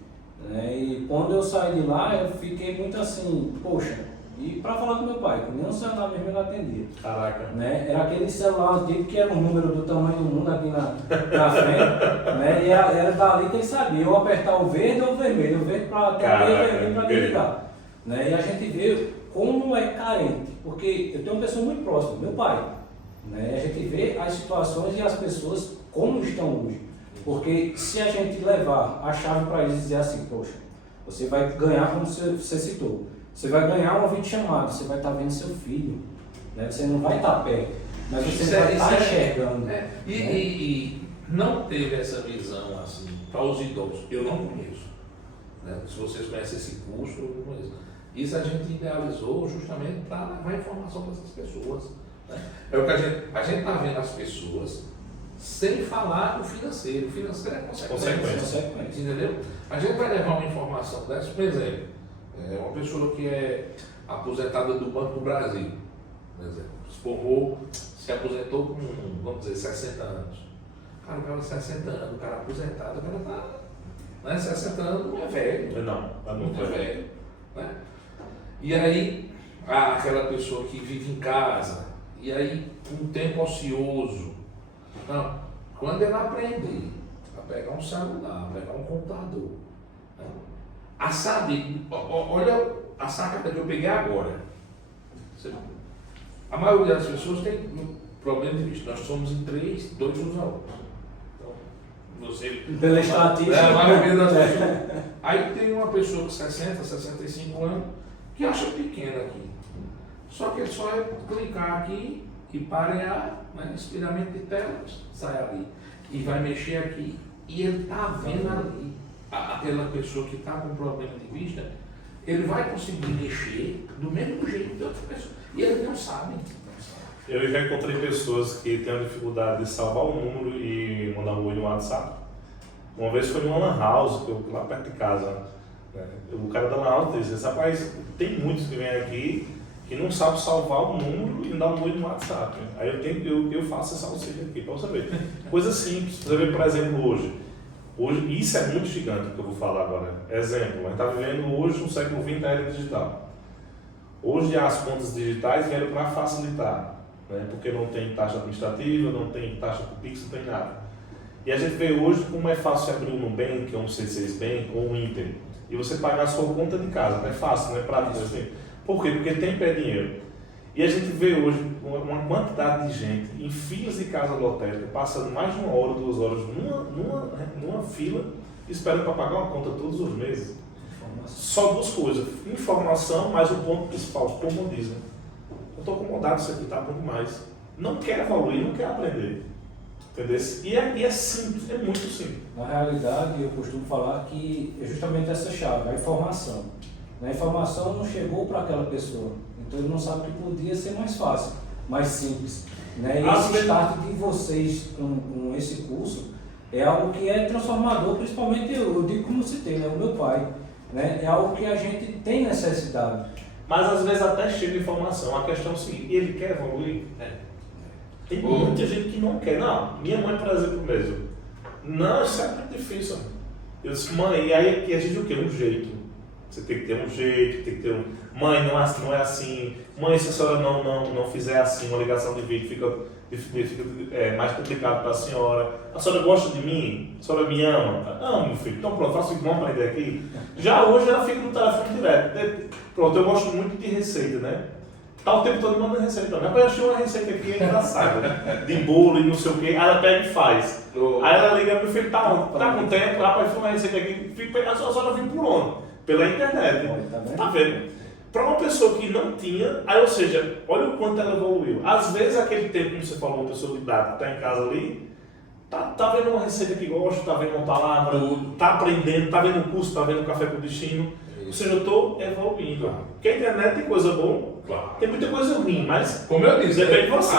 Né? E quando eu saí de lá, eu fiquei muito assim, poxa, e para falar com meu pai, que nem um celular mesmo ele atendia. Caraca. Né? Era aquele celular antigo que era um número do tamanho do mundo aqui na frente, né? E era dali que ele sabia, eu apertar o verde ou o vermelho, o verde para atender e o vermelho para desligar. Né? E a gente vê como é carente, porque eu tenho uma pessoa muito próxima, meu pai. Né? A gente vê as situações e as pessoas como estão hoje. Porque se a gente levar a chave para eles e dizer assim, poxa, você vai ganhar, como você citou, você vai ganhar uma videochamada, você vai estar vendo seu filho, né? Você não vai estar perto, mas você vai estar enxergando. Né? E não teve essa visão assim para os idosos, eu não conheço. Né? Se vocês conhecem esse curso, eu não conheço. Isso a gente idealizou justamente para levar informação para essas pessoas. Né? É o que a gente está vendo as pessoas sem falar do financeiro. O financeiro é consequência. Entendeu? A gente vai levar uma informação dessa, por exemplo, uma pessoa que é aposentada do Banco do Brasil, por exemplo, se formou, se aposentou com, vamos dizer, 60 anos. Cara, o cara 60 anos, o cara aposentado, o cara está, né, 60 anos não é velho. Não é velho. Né? E aí, aquela pessoa que vive em casa, e aí, com um tempo ocioso, não, quando ele aprender a pegar um celular, a pegar um computador, né, a saber, olha a sacada que eu peguei agora. A maioria das pessoas tem um problema de vista. Nós somos em 3, 2 usam outros. Então, você. Pela estatística. A maioria das pessoas. Aí tem uma pessoa com 60, 65 anos que acha pequena aqui. Só que é só clicar aqui e parear, né, espelhamento de tela, sai ali. E vai mexer aqui. E ele está vendo ali. Aquela pessoa que está com problema de vista, ele vai conseguir mexer do mesmo jeito de outra pessoa. E ele não sabe. Eu já encontrei pessoas que têm a dificuldade de salvar o número e mandar um oi no WhatsApp. Uma vez foi numa lan house, lá perto de casa. Né? O cara da lan house disse, rapaz, tem muitos que vêm aqui que não sabem salvar o número e dar um oi no WhatsApp. Aí eu faço essa auxílio aqui para você ver. Coisa simples, você vê, por exemplo, hoje, isso é muito gigante que eu vou falar agora. Exemplo, a gente está vivendo hoje no século XX a era digital. Hoje as contas digitais vieram para facilitar, né? Porque não tem taxa administrativa, não tem taxa por Pix, não tem nada. E a gente vê hoje como é fácil abrir um Nubank, ou um C6 Bank, ou um Inter, e você pagar a sua conta de casa. Não é fácil, não é prático assim. Por quê? Porque tem pé dinheiro. E a gente vê hoje uma quantidade de gente em filas de casa lotérica, passando mais de 1 hora, 2 horas numa fila, esperando para pagar uma conta todos os meses. Só 2 coisas, informação mais o ponto principal, comodismo. estou acomodado isso aqui, tá bom demais. Não quer evoluir, não quer aprender. Entendeu? E é simples, é muito simples. Na realidade, eu costumo falar que é justamente essa chave, a informação. A informação não chegou para aquela pessoa, então ele não sabe que podia ser mais fácil, mais simples. Né? E esse start de vocês com esse curso é algo que é transformador, principalmente eu digo como citei, né? O meu pai. Né? É algo que a gente tem necessidade. Mas às vezes até chega informação. A questão é o seguinte, ele quer evoluir? Tem muita gente que não quer. Não, minha mãe, por exemplo, mesmo. Não, isso é muito difícil. Eu disse, mãe, e aí aqui a gente o quê? Um jeito. Você tem que ter um jeito, tem que ter um... Mãe, não é assim. Mãe, se a senhora não fizer assim, uma ligação de vídeo, fica mais complicado para a senhora. A senhora gosta de mim? A senhora me ama? Amo, meu filho. Então pronto, faço igual aprender aqui. Já hoje ela fica no telefone direto. Pronto, eu gosto muito de receita, né? Tá o tempo todo mandando receita pra mim. Rapaz, eu achei uma receita aqui engraçada, né? De bolo e não sei o quê. Aí ela pega e faz. Aí ela liga, meu filho, tá com tempo? Rapaz, foi uma receita aqui. A senhora vem por onde? Pela internet. Tá vendo? Para uma pessoa que não tinha, aí, ou seja, olha o quanto ela evoluiu. Às vezes, aquele tempo, como você falou, uma pessoa de idade que está em casa ali, tá vendo uma receita que gosta, tá vendo uma palavra, tá aprendendo, tá vendo um curso, tá vendo um café com destino. Ou seja, eu estou evoluindo. Porque a internet tem coisa boa, tem muita coisa ruim, mas como eu disse, depende de você.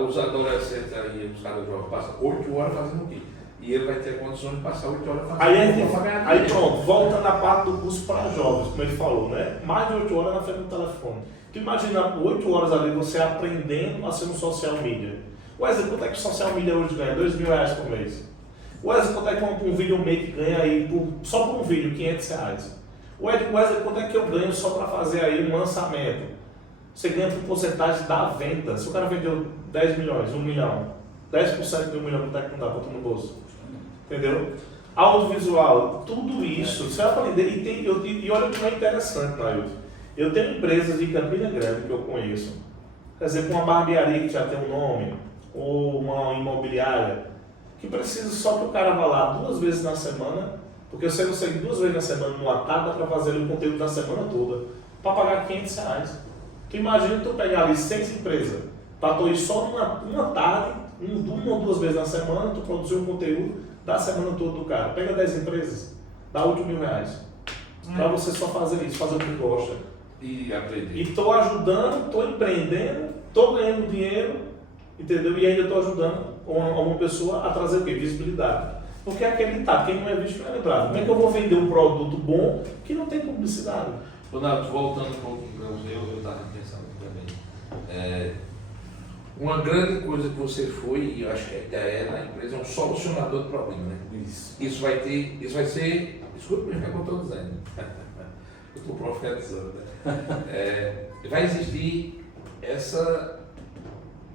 Os adolescentes aí, os caras jovens, passam 8 horas fazendo o quê? E ele vai ter condições de passar 8 horas fazendo aí pronto, volta na parte do curso para jovens, como ele falou, né? Mais de 8 horas na frente do telefone. Tu imagina 8 horas ali você aprendendo a ser um social media. Wesley, quanto é que o social media hoje ganha? R$2.000 por mês. Wesley, quanto é que um videomaker ganha aí só por um vídeo? R$500. Wesley, quanto é que eu ganho só para fazer aí um lançamento? Você ganha por porcentagem da venda. Se o cara vendeu 10 milhões, 1 milhão, 10% de 1 milhão, quanto é que não dá para tu no bolso? Entendeu? Audiovisual, tudo isso, você vai aprender. E olha como é interessante, Nailton. Eu tenho empresas de Campina Grande que eu conheço. Quer dizer, uma barbearia que já tem um nome, ou uma imobiliária, que precisa só que o cara vá lá 2 vezes na semana, porque você consegue 2 vezes na semana numa tarde para fazer o conteúdo da semana toda, para pagar R$500. Tu imagina tu pegar ali 6 empresas, para tu ir só uma tarde, 1 ou 2 vezes na semana, tu produzir um conteúdo da semana toda do cara. Pega 10 empresas, dá R$8.000. Para você só fazer isso, fazer o que gosta. E aprender. E estou ajudando, estou empreendendo, estou ganhando dinheiro, entendeu? E ainda estou ajudando uma pessoa a trazer o quê? Visibilidade. Porque é aquele ditado, quem não é visto não é lembrado. Como é que eu vou vender um produto bom que não tem publicidade? Ronaldo, voltando um pouquinho para você, eu estava pensando também. Uma grande coisa que você foi, e eu acho que a ideia é na empresa, é um solucionador de problema, né? Isso vai ser, escuta o que eu estou dizendo, eu estou profetizando, né? Vai existir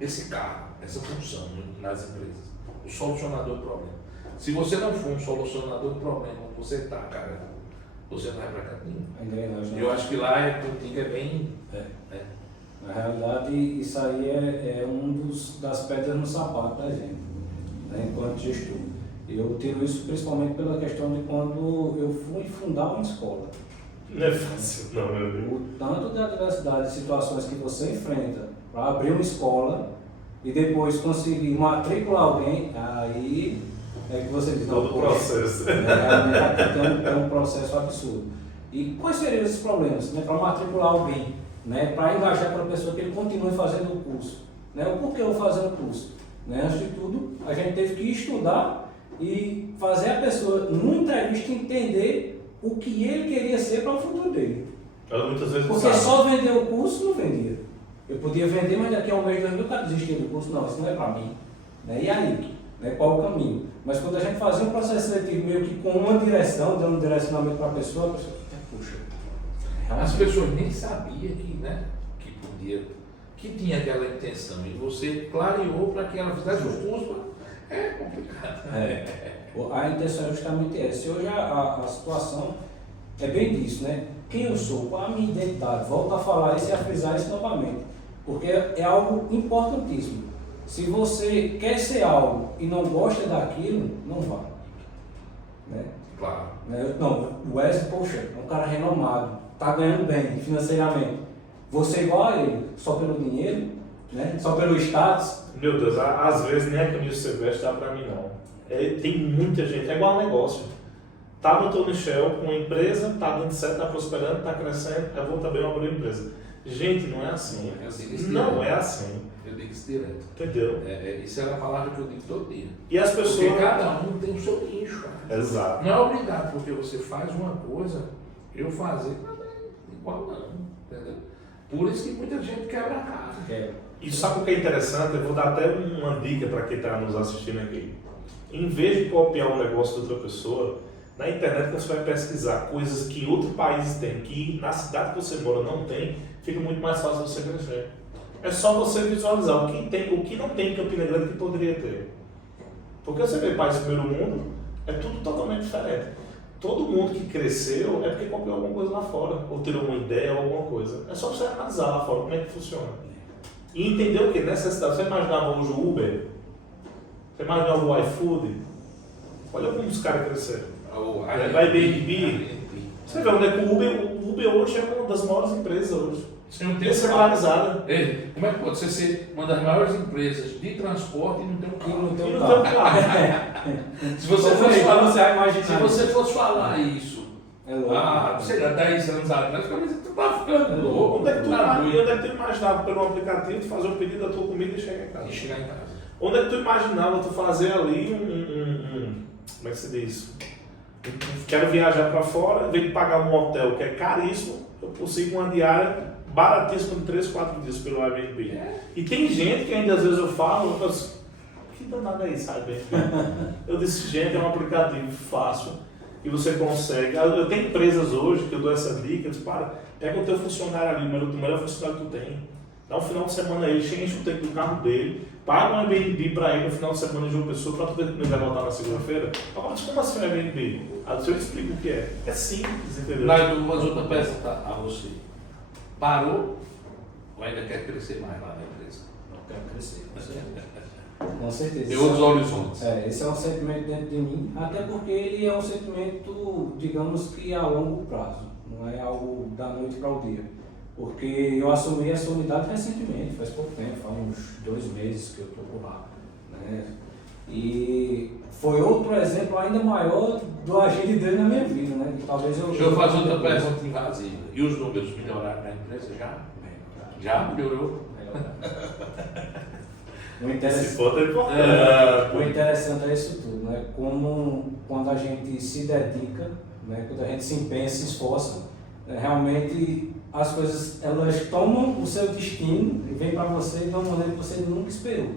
esse cargo, essa função nas empresas, o solucionador de problema. Se você não for um solucionador de problema, você está, cara, você não vai para cá nenhum. Eu acho que lá contigo é bem... Na realidade, isso aí é das pedras no sapato da gente, né, enquanto gestor. Eu tiro isso principalmente pela questão de quando eu fui fundar uma escola. Não é fácil, não, meu Deus. O tanto da diversidade de situações que você enfrenta para abrir uma escola e depois conseguir matricular alguém, aí é que você diz, todo o processo. É um processo absurdo. E quais seriam esses problemas, né, para matricular alguém? Né, para engajar aquela pessoa que ele continue fazendo o curso. Né, o porquê eu vou fazer o curso? Né, antes de tudo, a gente teve que estudar e fazer a pessoa, numa entrevista, entender o que ele queria ser para o futuro dele. Ela muitas vezes porque sabe. Só vender o curso não vendia. Eu podia vender, mas daqui a 1 mês, 2 mil, o cara desistia do curso. Não, isso não é para mim. Né, e aí? Né, qual o caminho? Mas quando a gente fazia um processo seletivo meio que com uma direção, dando um direcionamento para a pessoa, puxa. As pessoas nem sabiam que podia, que tinha aquela intenção. E você clareou para que ela fizesse o curso. É complicado. A intenção é justamente essa. E hoje a situação é bem disso, né? Quem eu sou, qual a minha identidade? Volto a falar isso e a frisar isso novamente. Porque é algo importantíssimo. Se você quer ser algo e não gosta daquilo, não vá. Né? Claro. Não, o Wesley, poxa, é um cara renomado. Está ganhando bem financeiramente. você igual a ele, só pelo dinheiro, né? Só pelo status. Meu Deus, às vezes nem a camisa que você veste dá pra mim não. Tem muita gente, é igual um negócio. Tá no Tony Shell com uma empresa, tá dando certo, tá prosperando, tá crescendo, eu vou também abrir uma empresa. Gente, não é assim. Não é assim. Eu digo isso direto. Entendeu? Isso é a palavra que eu digo todo dia. E as pessoas... Porque cada um tem o seu nicho, cara. Exato. Não é obrigado, porque você faz uma coisa, eu fazer igual não, entendeu? Por isso que muita gente quebra a cara. E sabe o que é interessante? Eu vou dar até uma dica para quem está nos assistindo aqui. Em vez de copiar um negócio de outra pessoa, na internet você vai pesquisar coisas que outro país tem, que na cidade que você mora não tem, fica muito mais fácil você crescer. É só você visualizar o que tem, o que não tem em Campina Grande que poderia ter. Porque você vê país do primeiro mundo, é tudo totalmente diferente. Todo mundo que cresceu é porque copiou alguma coisa lá fora, ou tirou uma ideia ou alguma coisa. É só você analisar lá fora como é que funciona. E entender o que? Necessidade. Você imaginava hoje o Uber? Você imaginava o iFood? Olha como os caras cresceram. O Airbnb. Você vê onde é que o Uber hoje é uma das maiores empresas hoje. Você não tem descentralizada. Como é que pode ser uma das maiores empresas de transporte e não tem um carro? Não tem um carro. Se você fosse falar isso, é louco, sei lá, 10 anos atrás, tu tá ficando louco. Onde é que tu imaginava pelo aplicativo tu fazer um pedido da tua comida e chegar em casa? Onde é que tu imaginava tu fazer ali como é que se diz? Quero viajar para fora, em vez de pagar um hotel que é caríssimo, eu consigo uma diária baratíssima de 3, 4 dias pelo Airbnb. E tem gente que ainda às vezes eu falo, que danado é isso, Airbnb? Eu disse, gente, é um aplicativo fácil e você consegue. Eu tenho empresas hoje que eu dou essa dica, eu disse, pega o teu funcionário ali, o melhor funcionário que tu tem, dá um final de semana aí, enche o tempo do carro dele, paga um Airbnb para ele no final de semana de uma pessoa para poder ele vai voltar na segunda-feira. Mas como assim um Airbnb? Se eu explico o que é. É simples, entendeu? Mas outra pergunta a você. Parou ou ainda quer crescer mais lá na empresa? Não quero crescer, com certeza. Tem outros horizontes. Esse é um sentimento dentro de mim, até porque ele é um sentimento, digamos que a longo prazo, não é algo da noite para o dia. Porque eu assumi essa unidade recentemente, faz pouco tempo, faz uns 2 meses que eu estou por lá. Né? E foi outro exemplo ainda maior do agir de Deus na minha vida. Né? Talvez Deixa eu fazer outra pergunta invasiva. E os números melhoraram na empresa já? Já melhorou? O interessante, Esse ponto é importante. o interessante é isso tudo, né? Como quando a gente se dedica, né? Quando a gente se empenha, se esforça, realmente as coisas elas tomam o seu destino e vêm para você de uma maneira que você nunca esperou.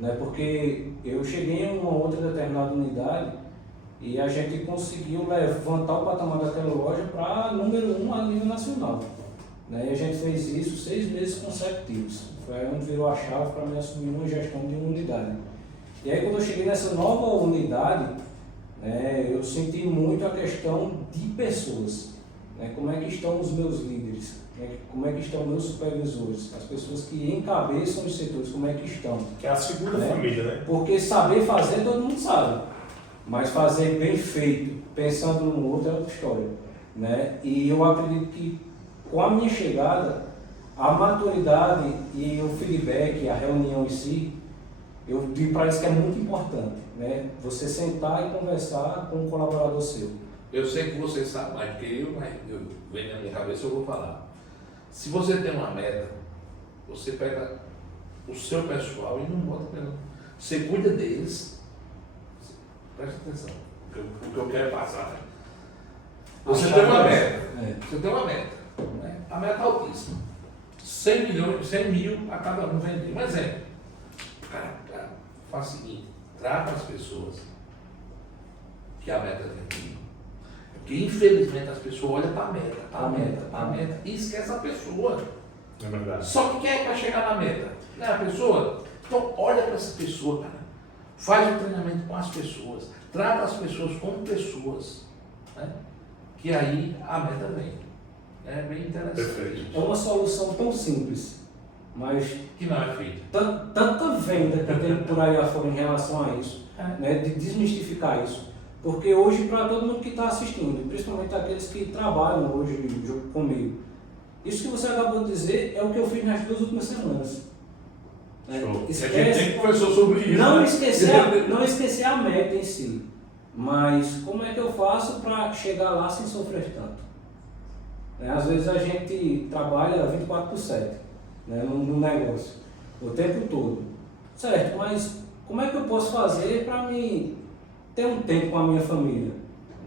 Né? Porque eu cheguei em uma outra determinada unidade e a gente conseguiu levantar o patamar daquela loja para número 1 a nível nacional. Né? E a gente fez isso 6 meses consecutivos. Foi aí onde virou a chave para mim assumir uma gestão de uma unidade. E aí quando eu cheguei nessa nova unidade, eu senti muito a questão de pessoas. Né? Como é que estão os meus líderes? Como é que estão meus supervisores? As pessoas que encabeçam os setores, como é que estão? Que é a segunda família, né? Porque saber fazer todo mundo sabe, mas fazer bem feito, pensando no outro é outra história. Né? E eu acredito que com a minha chegada, a maturidade e o feedback, a reunião em si, eu digo para eles que é muito importante. Né? Você sentar e conversar com um colaborador seu. Eu sei que você sabe, mas porque eu venho na minha cabeça, eu vou falar. Se você tem uma meta, você pega o seu pessoal e não bota pelo. Você cuida deles. Presta atenção. O que eu quero é passar. Você tem uma meta. Você tem uma meta. Né? A meta é altíssima. 100 mil a cada um vender. Um exemplo. Cara, faz o seguinte, trata as pessoas que a meta tem. Porque infelizmente as pessoas olham para a meta e esquecem a pessoa. É verdade. Só que quem é que vai chegar na meta? Não é a pessoa? Então olha para essa pessoa, cara. Faz o treinamento com as pessoas. Trata as pessoas como pessoas. Né? Que aí a meta vem. É bem interessante. Perfeito. É uma solução tão simples, mas que não é feita. Tanta venda que tem por aí afora em relação a isso, né, de desmistificar isso. Porque hoje, para todo mundo que está assistindo, principalmente aqueles que trabalham hoje comigo, Isso que você acabou de dizer é o que eu fiz nas 2 últimas semanas. Show. A gente sempre conversou sobre isso. Não, né? não esquecer a meta em si, mas como é que eu faço para chegar lá sem sofrer tanto? Às vezes a gente trabalha 24/7, né, no negócio, o tempo todo, certo? Mas como é que eu posso fazer para me ter um tempo com a minha família?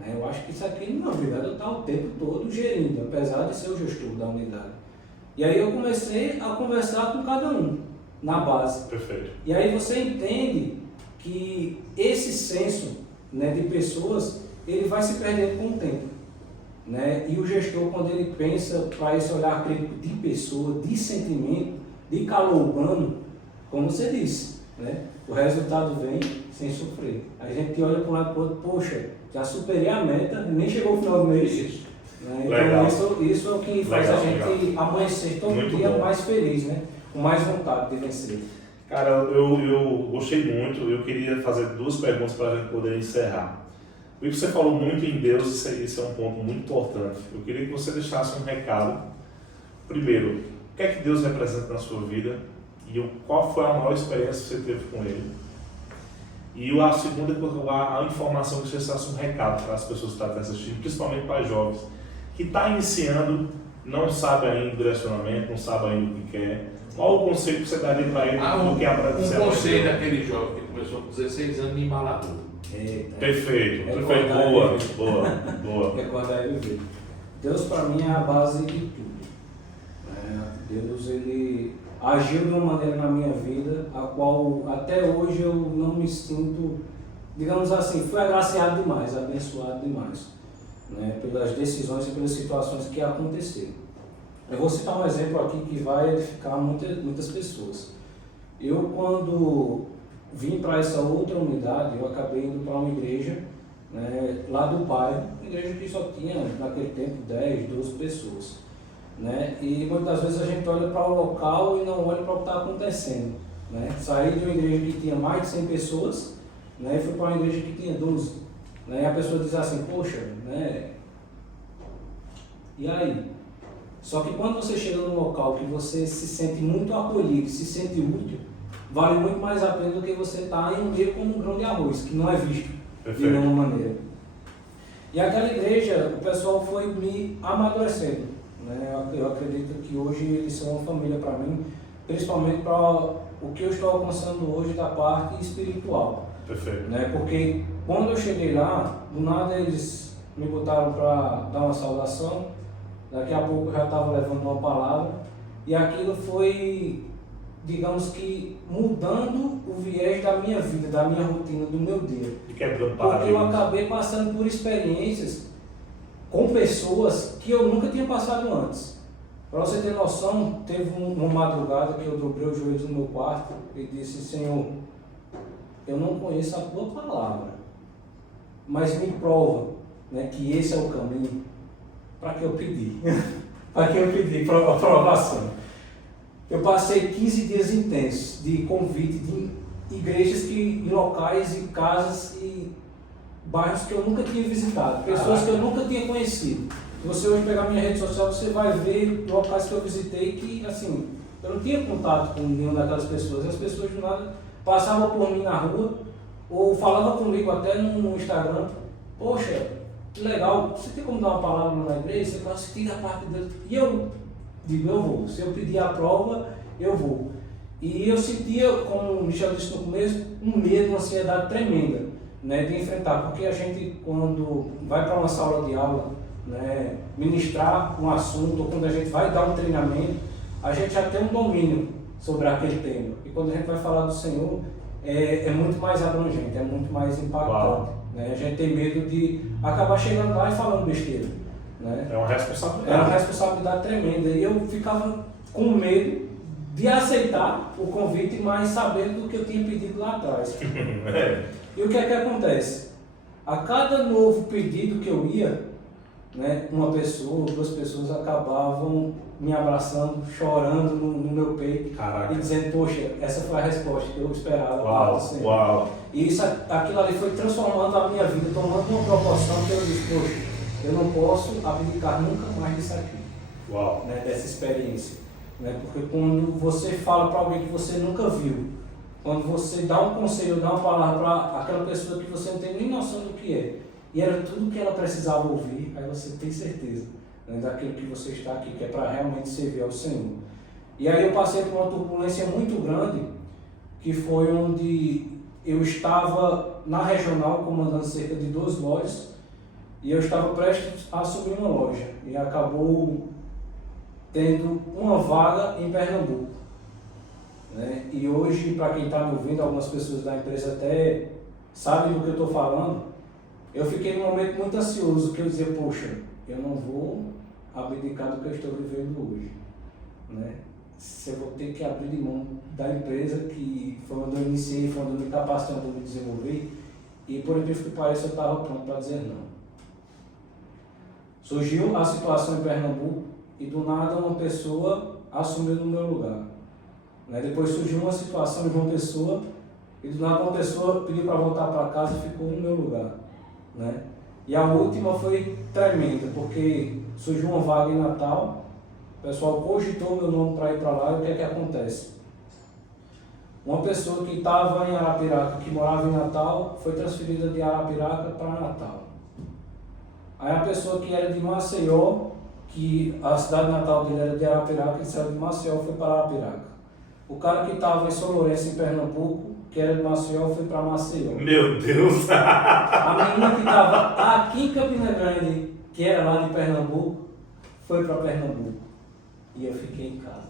Eu acho que isso aqui, na verdade, eu estou o tempo todo gerindo, apesar de ser o gestor da unidade. E aí eu comecei a conversar com cada um, na base. Perfeito. E aí você entende que esse senso, né, de pessoas, ele vai se perdendo com o tempo. Né? E o gestor, quando ele pensa para esse olhar crítico de pessoa, de sentimento, de calor humano, como você disse, né? O resultado vem sem sofrer. A gente olha para um lado e para o outro, poxa, já superei a meta, nem chegou o final do mês. Né? Então isso é o que faz a gente amanhecer todo muito dia bom. mais feliz, né? Com mais vontade de vencer. Cara, eu gostei muito. Eu queria fazer 2 perguntas para a gente poder encerrar. O que você falou muito em Deus, isso é um ponto muito importante. Eu queria que você deixasse um recado. Primeiro, o que é que Deus representa na sua vida e qual foi a maior experiência que você teve com Ele. E a segunda, a informação que você deixasse um recado para as pessoas que estão assistindo, principalmente para jovens, que está iniciando, não sabe ainda o direcionamento, não sabe ainda o que quer. Qual o conselho que você daria para ele do que Um conselho daquele jovem que começou com 16 anos em embalador. Perfeito. Boa. Recordar e viver. Deus para mim é a base de tudo. Deus, ele agiu de uma maneira na minha vida a qual até hoje eu não me sinto, digamos assim, fui agraciado demais, abençoado demais, né, pelas decisões e pelas situações que aconteceram. Eu vou citar um exemplo aqui que vai edificar muitas pessoas. Eu, quando vim para essa outra unidade, eu acabei indo para uma igreja, né, lá do bairro, uma igreja que só tinha naquele tempo 10, 12 pessoas. Né? E muitas vezes a gente olha para o local e não olha para o que está acontecendo. Né? Saí de uma igreja que tinha mais de 100 pessoas, né, e fui para uma igreja que tinha 12. Né? E a pessoa diz assim, poxa, né? E aí? Só que quando você chega num local que você se sente muito acolhido, se sente útil, vale muito mais a pena do que você estar em um dia como um grão de arroz, que não é visto de nenhuma maneira. E aquela igreja, o pessoal foi me amadurecendo. Eu acredito que hoje eles são uma família para mim, principalmente para o que eu estou alcançando hoje da parte espiritual. Perfeito. Né? Porque quando eu cheguei lá, do nada eles me botaram para dar uma saudação, daqui a pouco eu já estava levando uma palavra, e aquilo foi, digamos que, mudando o viés da minha vida, da minha rotina, do meu dia. Porque eu acabei passando por experiências com pessoas que eu nunca tinha passado antes. Para você ter noção, teve uma madrugada que eu dobrei os joelhos no meu quarto e disse, Senhor, eu não conheço a tua palavra, mas me prova, né, que esse é o caminho. Para que eu pedi? Para que eu pedi aprovação? Eu passei 15 dias intensos de convite de igrejas em locais e casas e bairros que eu nunca tinha visitado, pessoas que eu nunca tinha conhecido. Se você hoje pegar minha rede social, você vai ver locais que eu visitei que, assim, eu não tinha contato com nenhuma daquelas pessoas. E as pessoas do nada passavam por mim na rua ou falavam comigo até no Instagram. Poxa, que legal, você tem como dar uma palavra na igreja? Você pode assistir da parte de Deus. E eu digo, eu vou. Se eu pedir a prova, eu vou. E eu sentia, como o Michel disse no começo, um medo, uma ansiedade tremenda, né, de enfrentar, porque a gente, quando vai para uma sala de aula, né, ministrar um assunto, ou quando a gente vai dar um treinamento, a gente já tem um domínio sobre aquele tema. E quando a gente vai falar do Senhor, é muito mais abrangente, é muito mais impactante. Né? A gente tem medo de acabar chegando lá e falando besteira. Né? É uma responsabilidade. É uma responsabilidade tremenda. E eu ficava com medo de aceitar o convite, mas sabendo do que eu tinha pedido lá atrás. E o que é que acontece? A cada novo pedido que eu ia, né, uma pessoa, 2 pessoas acabavam me abraçando, chorando no meu peito. Caraca. E dizendo, poxa, essa foi a resposta que eu esperava. Uau. E aquilo ali foi transformando a minha vida, tomando uma proporção que eu disse, poxa, eu não posso abdicar nunca mais disso aqui. Uau. né, dessa experiência. Né? Porque quando você fala para alguém que você nunca viu, quando você dá um conselho, dá uma palavra para aquela pessoa que você não tem nem noção do que é, e era tudo que ela precisava ouvir, aí você tem certeza, né, daquilo que você está aqui, que é para realmente servir ao Senhor. E aí eu passei por uma turbulência muito grande, que foi onde eu estava na regional comandando cerca de 2 lojas, e eu estava prestes a assumir uma loja, e acabou tendo uma vaga em Pernambuco. Né? E hoje, para quem está me ouvindo, algumas pessoas da empresa até sabem do que eu estou falando, eu fiquei num momento muito ansioso, que eu dizia, poxa, eu não vou abdicar do que eu estou vivendo hoje. Né? Se eu vou ter que abrir de mão da empresa, que foi onde eu iniciei, foi onde eu me capacitei, onde eu me desenvolvi, e por incrível que pareça, eu estava pronto para dizer não. Surgiu a situação em Pernambuco, e do nada uma pessoa assumiu no meu lugar. Né? Depois surgiu uma situação em João Pessoa, e do nada uma pessoa pediu para voltar para casa e ficou no meu lugar. Né? E a última foi tremenda, porque surgiu uma vaga em Natal, o pessoal cogitou meu nome para ir para lá, e o que é que acontece? Uma pessoa que estava em Arapiraca, que morava em Natal, foi transferida de Arapiraca para Natal. Aí a pessoa que era de Maceió, que a cidade natal dele era de Arapiraca, ele saiu de Maceió e foi para Arapiraca. O cara que estava em São Lourenço, em Pernambuco, que era de Maceió, foi para Maceió. Meu Deus! A menina que estava aqui em Campina Grande, que era lá de Pernambuco, foi para Pernambuco. E eu fiquei em casa.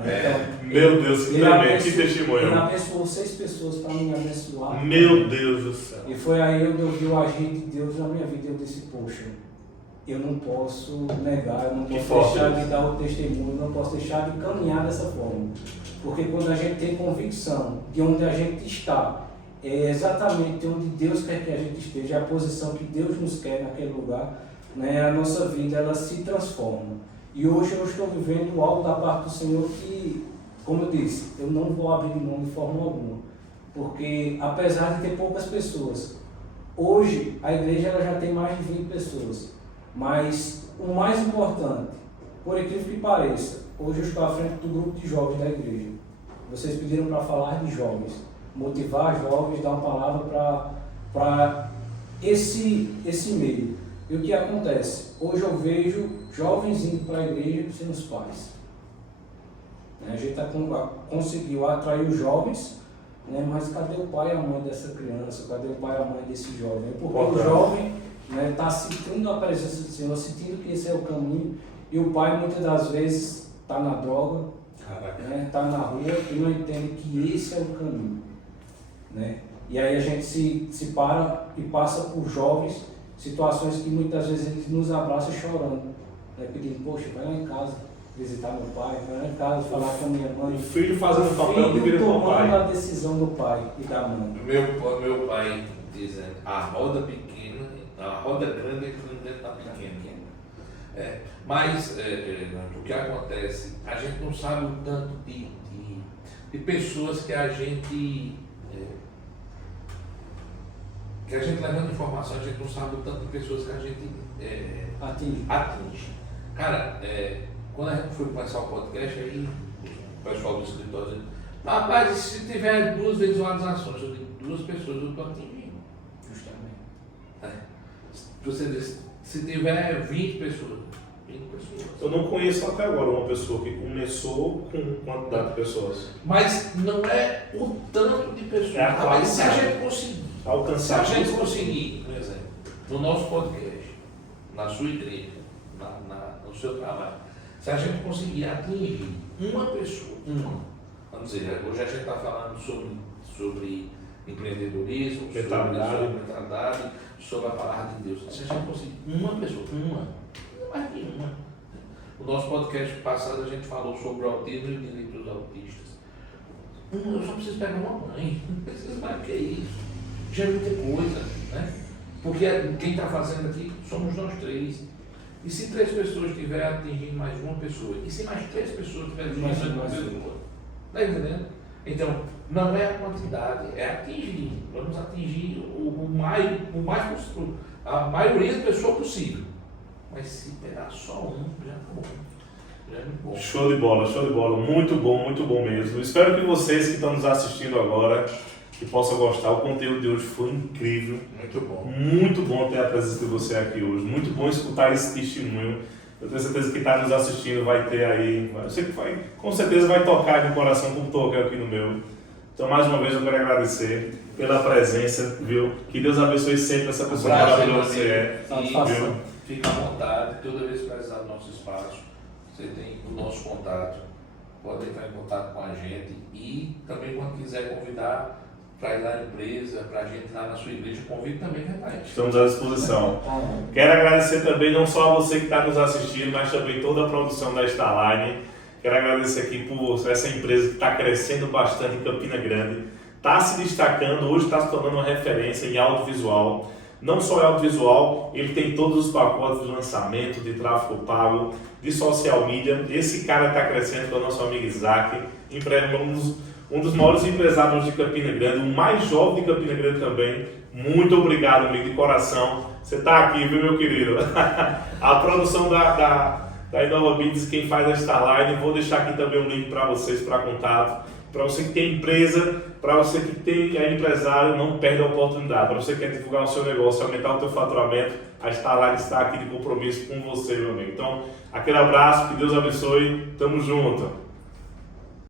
Então, Meu Deus, que tremendo, que ele testemunho. abençoou 6 pessoas para me abençoar. Meu Deus do céu. E foi aí onde eu vi o agir de Deus na minha vida. Eu disse, poxa, eu não posso negar, eu não Que posso forte deixar isso. de dar o testemunho, eu não posso deixar de caminhar dessa forma. Porque quando a gente tem convicção de onde a gente está, é exatamente onde Deus quer que a gente esteja, a posição que Deus nos quer naquele lugar, né, a nossa vida ela se transforma. E hoje eu estou vivendo algo da parte do Senhor que, como eu disse, eu não vou abrir mão de forma alguma. Porque apesar de ter poucas pessoas, hoje a igreja ela já tem mais de 20 pessoas. Mas o mais importante, por incrível que pareça, hoje eu estou à frente do grupo de jovens da igreja. Vocês pediram para falar de jovens, motivar jovens, dar uma palavra para esse meio. E o que acontece? Hoje eu vejo jovens indo para a igreja sem os pais. A gente conseguiu atrair os jovens, né? Mas cadê o pai e a mãe dessa criança? Cadê o pai e a mãe desse jovem? Porque o jovem está sentindo a presença do Senhor, sentindo que esse é o caminho, e o pai muitas das vezes está na droga, está na rua e não entende que esse é o caminho. Né? E aí a gente se para e passa por jovens, situações que muitas vezes eles nos abraçam chorando, né? Pedindo, poxa, vai lá em casa visitar meu pai, vai lá em casa falar com a minha mãe. O filho fazendo o papel de filho virar o tomando pai. a decisão do pai e da mãe. Meu pai dizendo, a roda pequena, a roda grande entra dentro da pequena. Mas o que acontece, a gente não sabe o tanto de pessoas que a gente levando informação, a gente não sabe o tanto de pessoas que a gente atinge. Cara, quando a gente foi começar o podcast, aí o pessoal do escritório dizendo, rapaz, se tiver 2 visualizações, eu digo, 2 pessoas eu estou atingindo. Justamente. Você diz, se tiver 20 pessoas. Eu não conheço até agora uma pessoa que começou com quantidade de pessoas. Mas não é o tanto de pessoas. É a Mas se a qualidade. gente conseguir, Alcançar se a gente isso. conseguir, por exemplo, no nosso podcast, na sua igreja, no seu trabalho, se a gente conseguir atingir uma pessoa, vamos dizer, hoje a gente está falando sobre empreendedorismo, Mentalidade. sobre mentalidade, sobre a palavra de Deus. Se a gente conseguir uma pessoa, mais de uma. O nosso podcast passado a gente falou sobre o autismo e o direito dos autistas. Eu só preciso pegar uma mãe, não preciso mais do que isso. Já é muita coisa, né? Porque quem está fazendo aqui somos nós 3. E se 3 pessoas estiverem atingindo mais uma pessoa, e se mais 3 pessoas estiverem atingindo mais uma pessoa, está entendendo? Então, não é a quantidade, é atingir. Vamos atingir a maioria de pessoas possível. mas se pegar só um, já tá bom. Já é muito bom. Show de bola, show de bola. Muito bom mesmo. Espero que vocês que estão nos assistindo agora, que possam gostar. O conteúdo de hoje foi incrível. Muito bom. Muito bom ter a presença de você aqui hoje. Muito bom escutar esse testemunho. Eu tenho certeza que está nos assistindo vai ter aí, eu sei que vai, com certeza vai tocar no coração como toca aqui no meu. Então, mais uma vez, eu quero agradecer pela presença, viu? Que Deus abençoe sempre essa pessoa maravilhosa que você é. Satisfação. Fica à vontade, toda vez que precisar do nosso espaço, você tem o nosso contato, pode entrar em contato com a gente e também quando quiser convidar para ir lá na empresa, para a gente ir lá na sua igreja, convite também, repete. Estamos à disposição. Quero agradecer também não só a você que está nos assistindo, mas também toda a produção da Starline. Quero agradecer aqui por essa empresa que está crescendo bastante em Campina Grande, está se destacando, hoje está se tornando uma referência em audiovisual. Não só é audiovisual, ele tem todos os pacotes de lançamento, de tráfego pago, de social media. Esse cara está crescendo, que é o nosso amigo Isaac, um dos maiores empresários de Campina Grande, o mais jovem de Campina Grande também. Muito obrigado, amigo, de coração. Você está aqui, viu, meu querido? A produção da Inova Business, quem faz a Starline, vou deixar aqui também um link para vocês, para contato. Para você que tem empresa, para você que é empresário, não perde a oportunidade. Para você que quer divulgar o seu negócio, aumentar o seu faturamento, a Starline está aqui de compromisso com você, meu amigo. Então, aquele abraço, que Deus abençoe, tamo junto.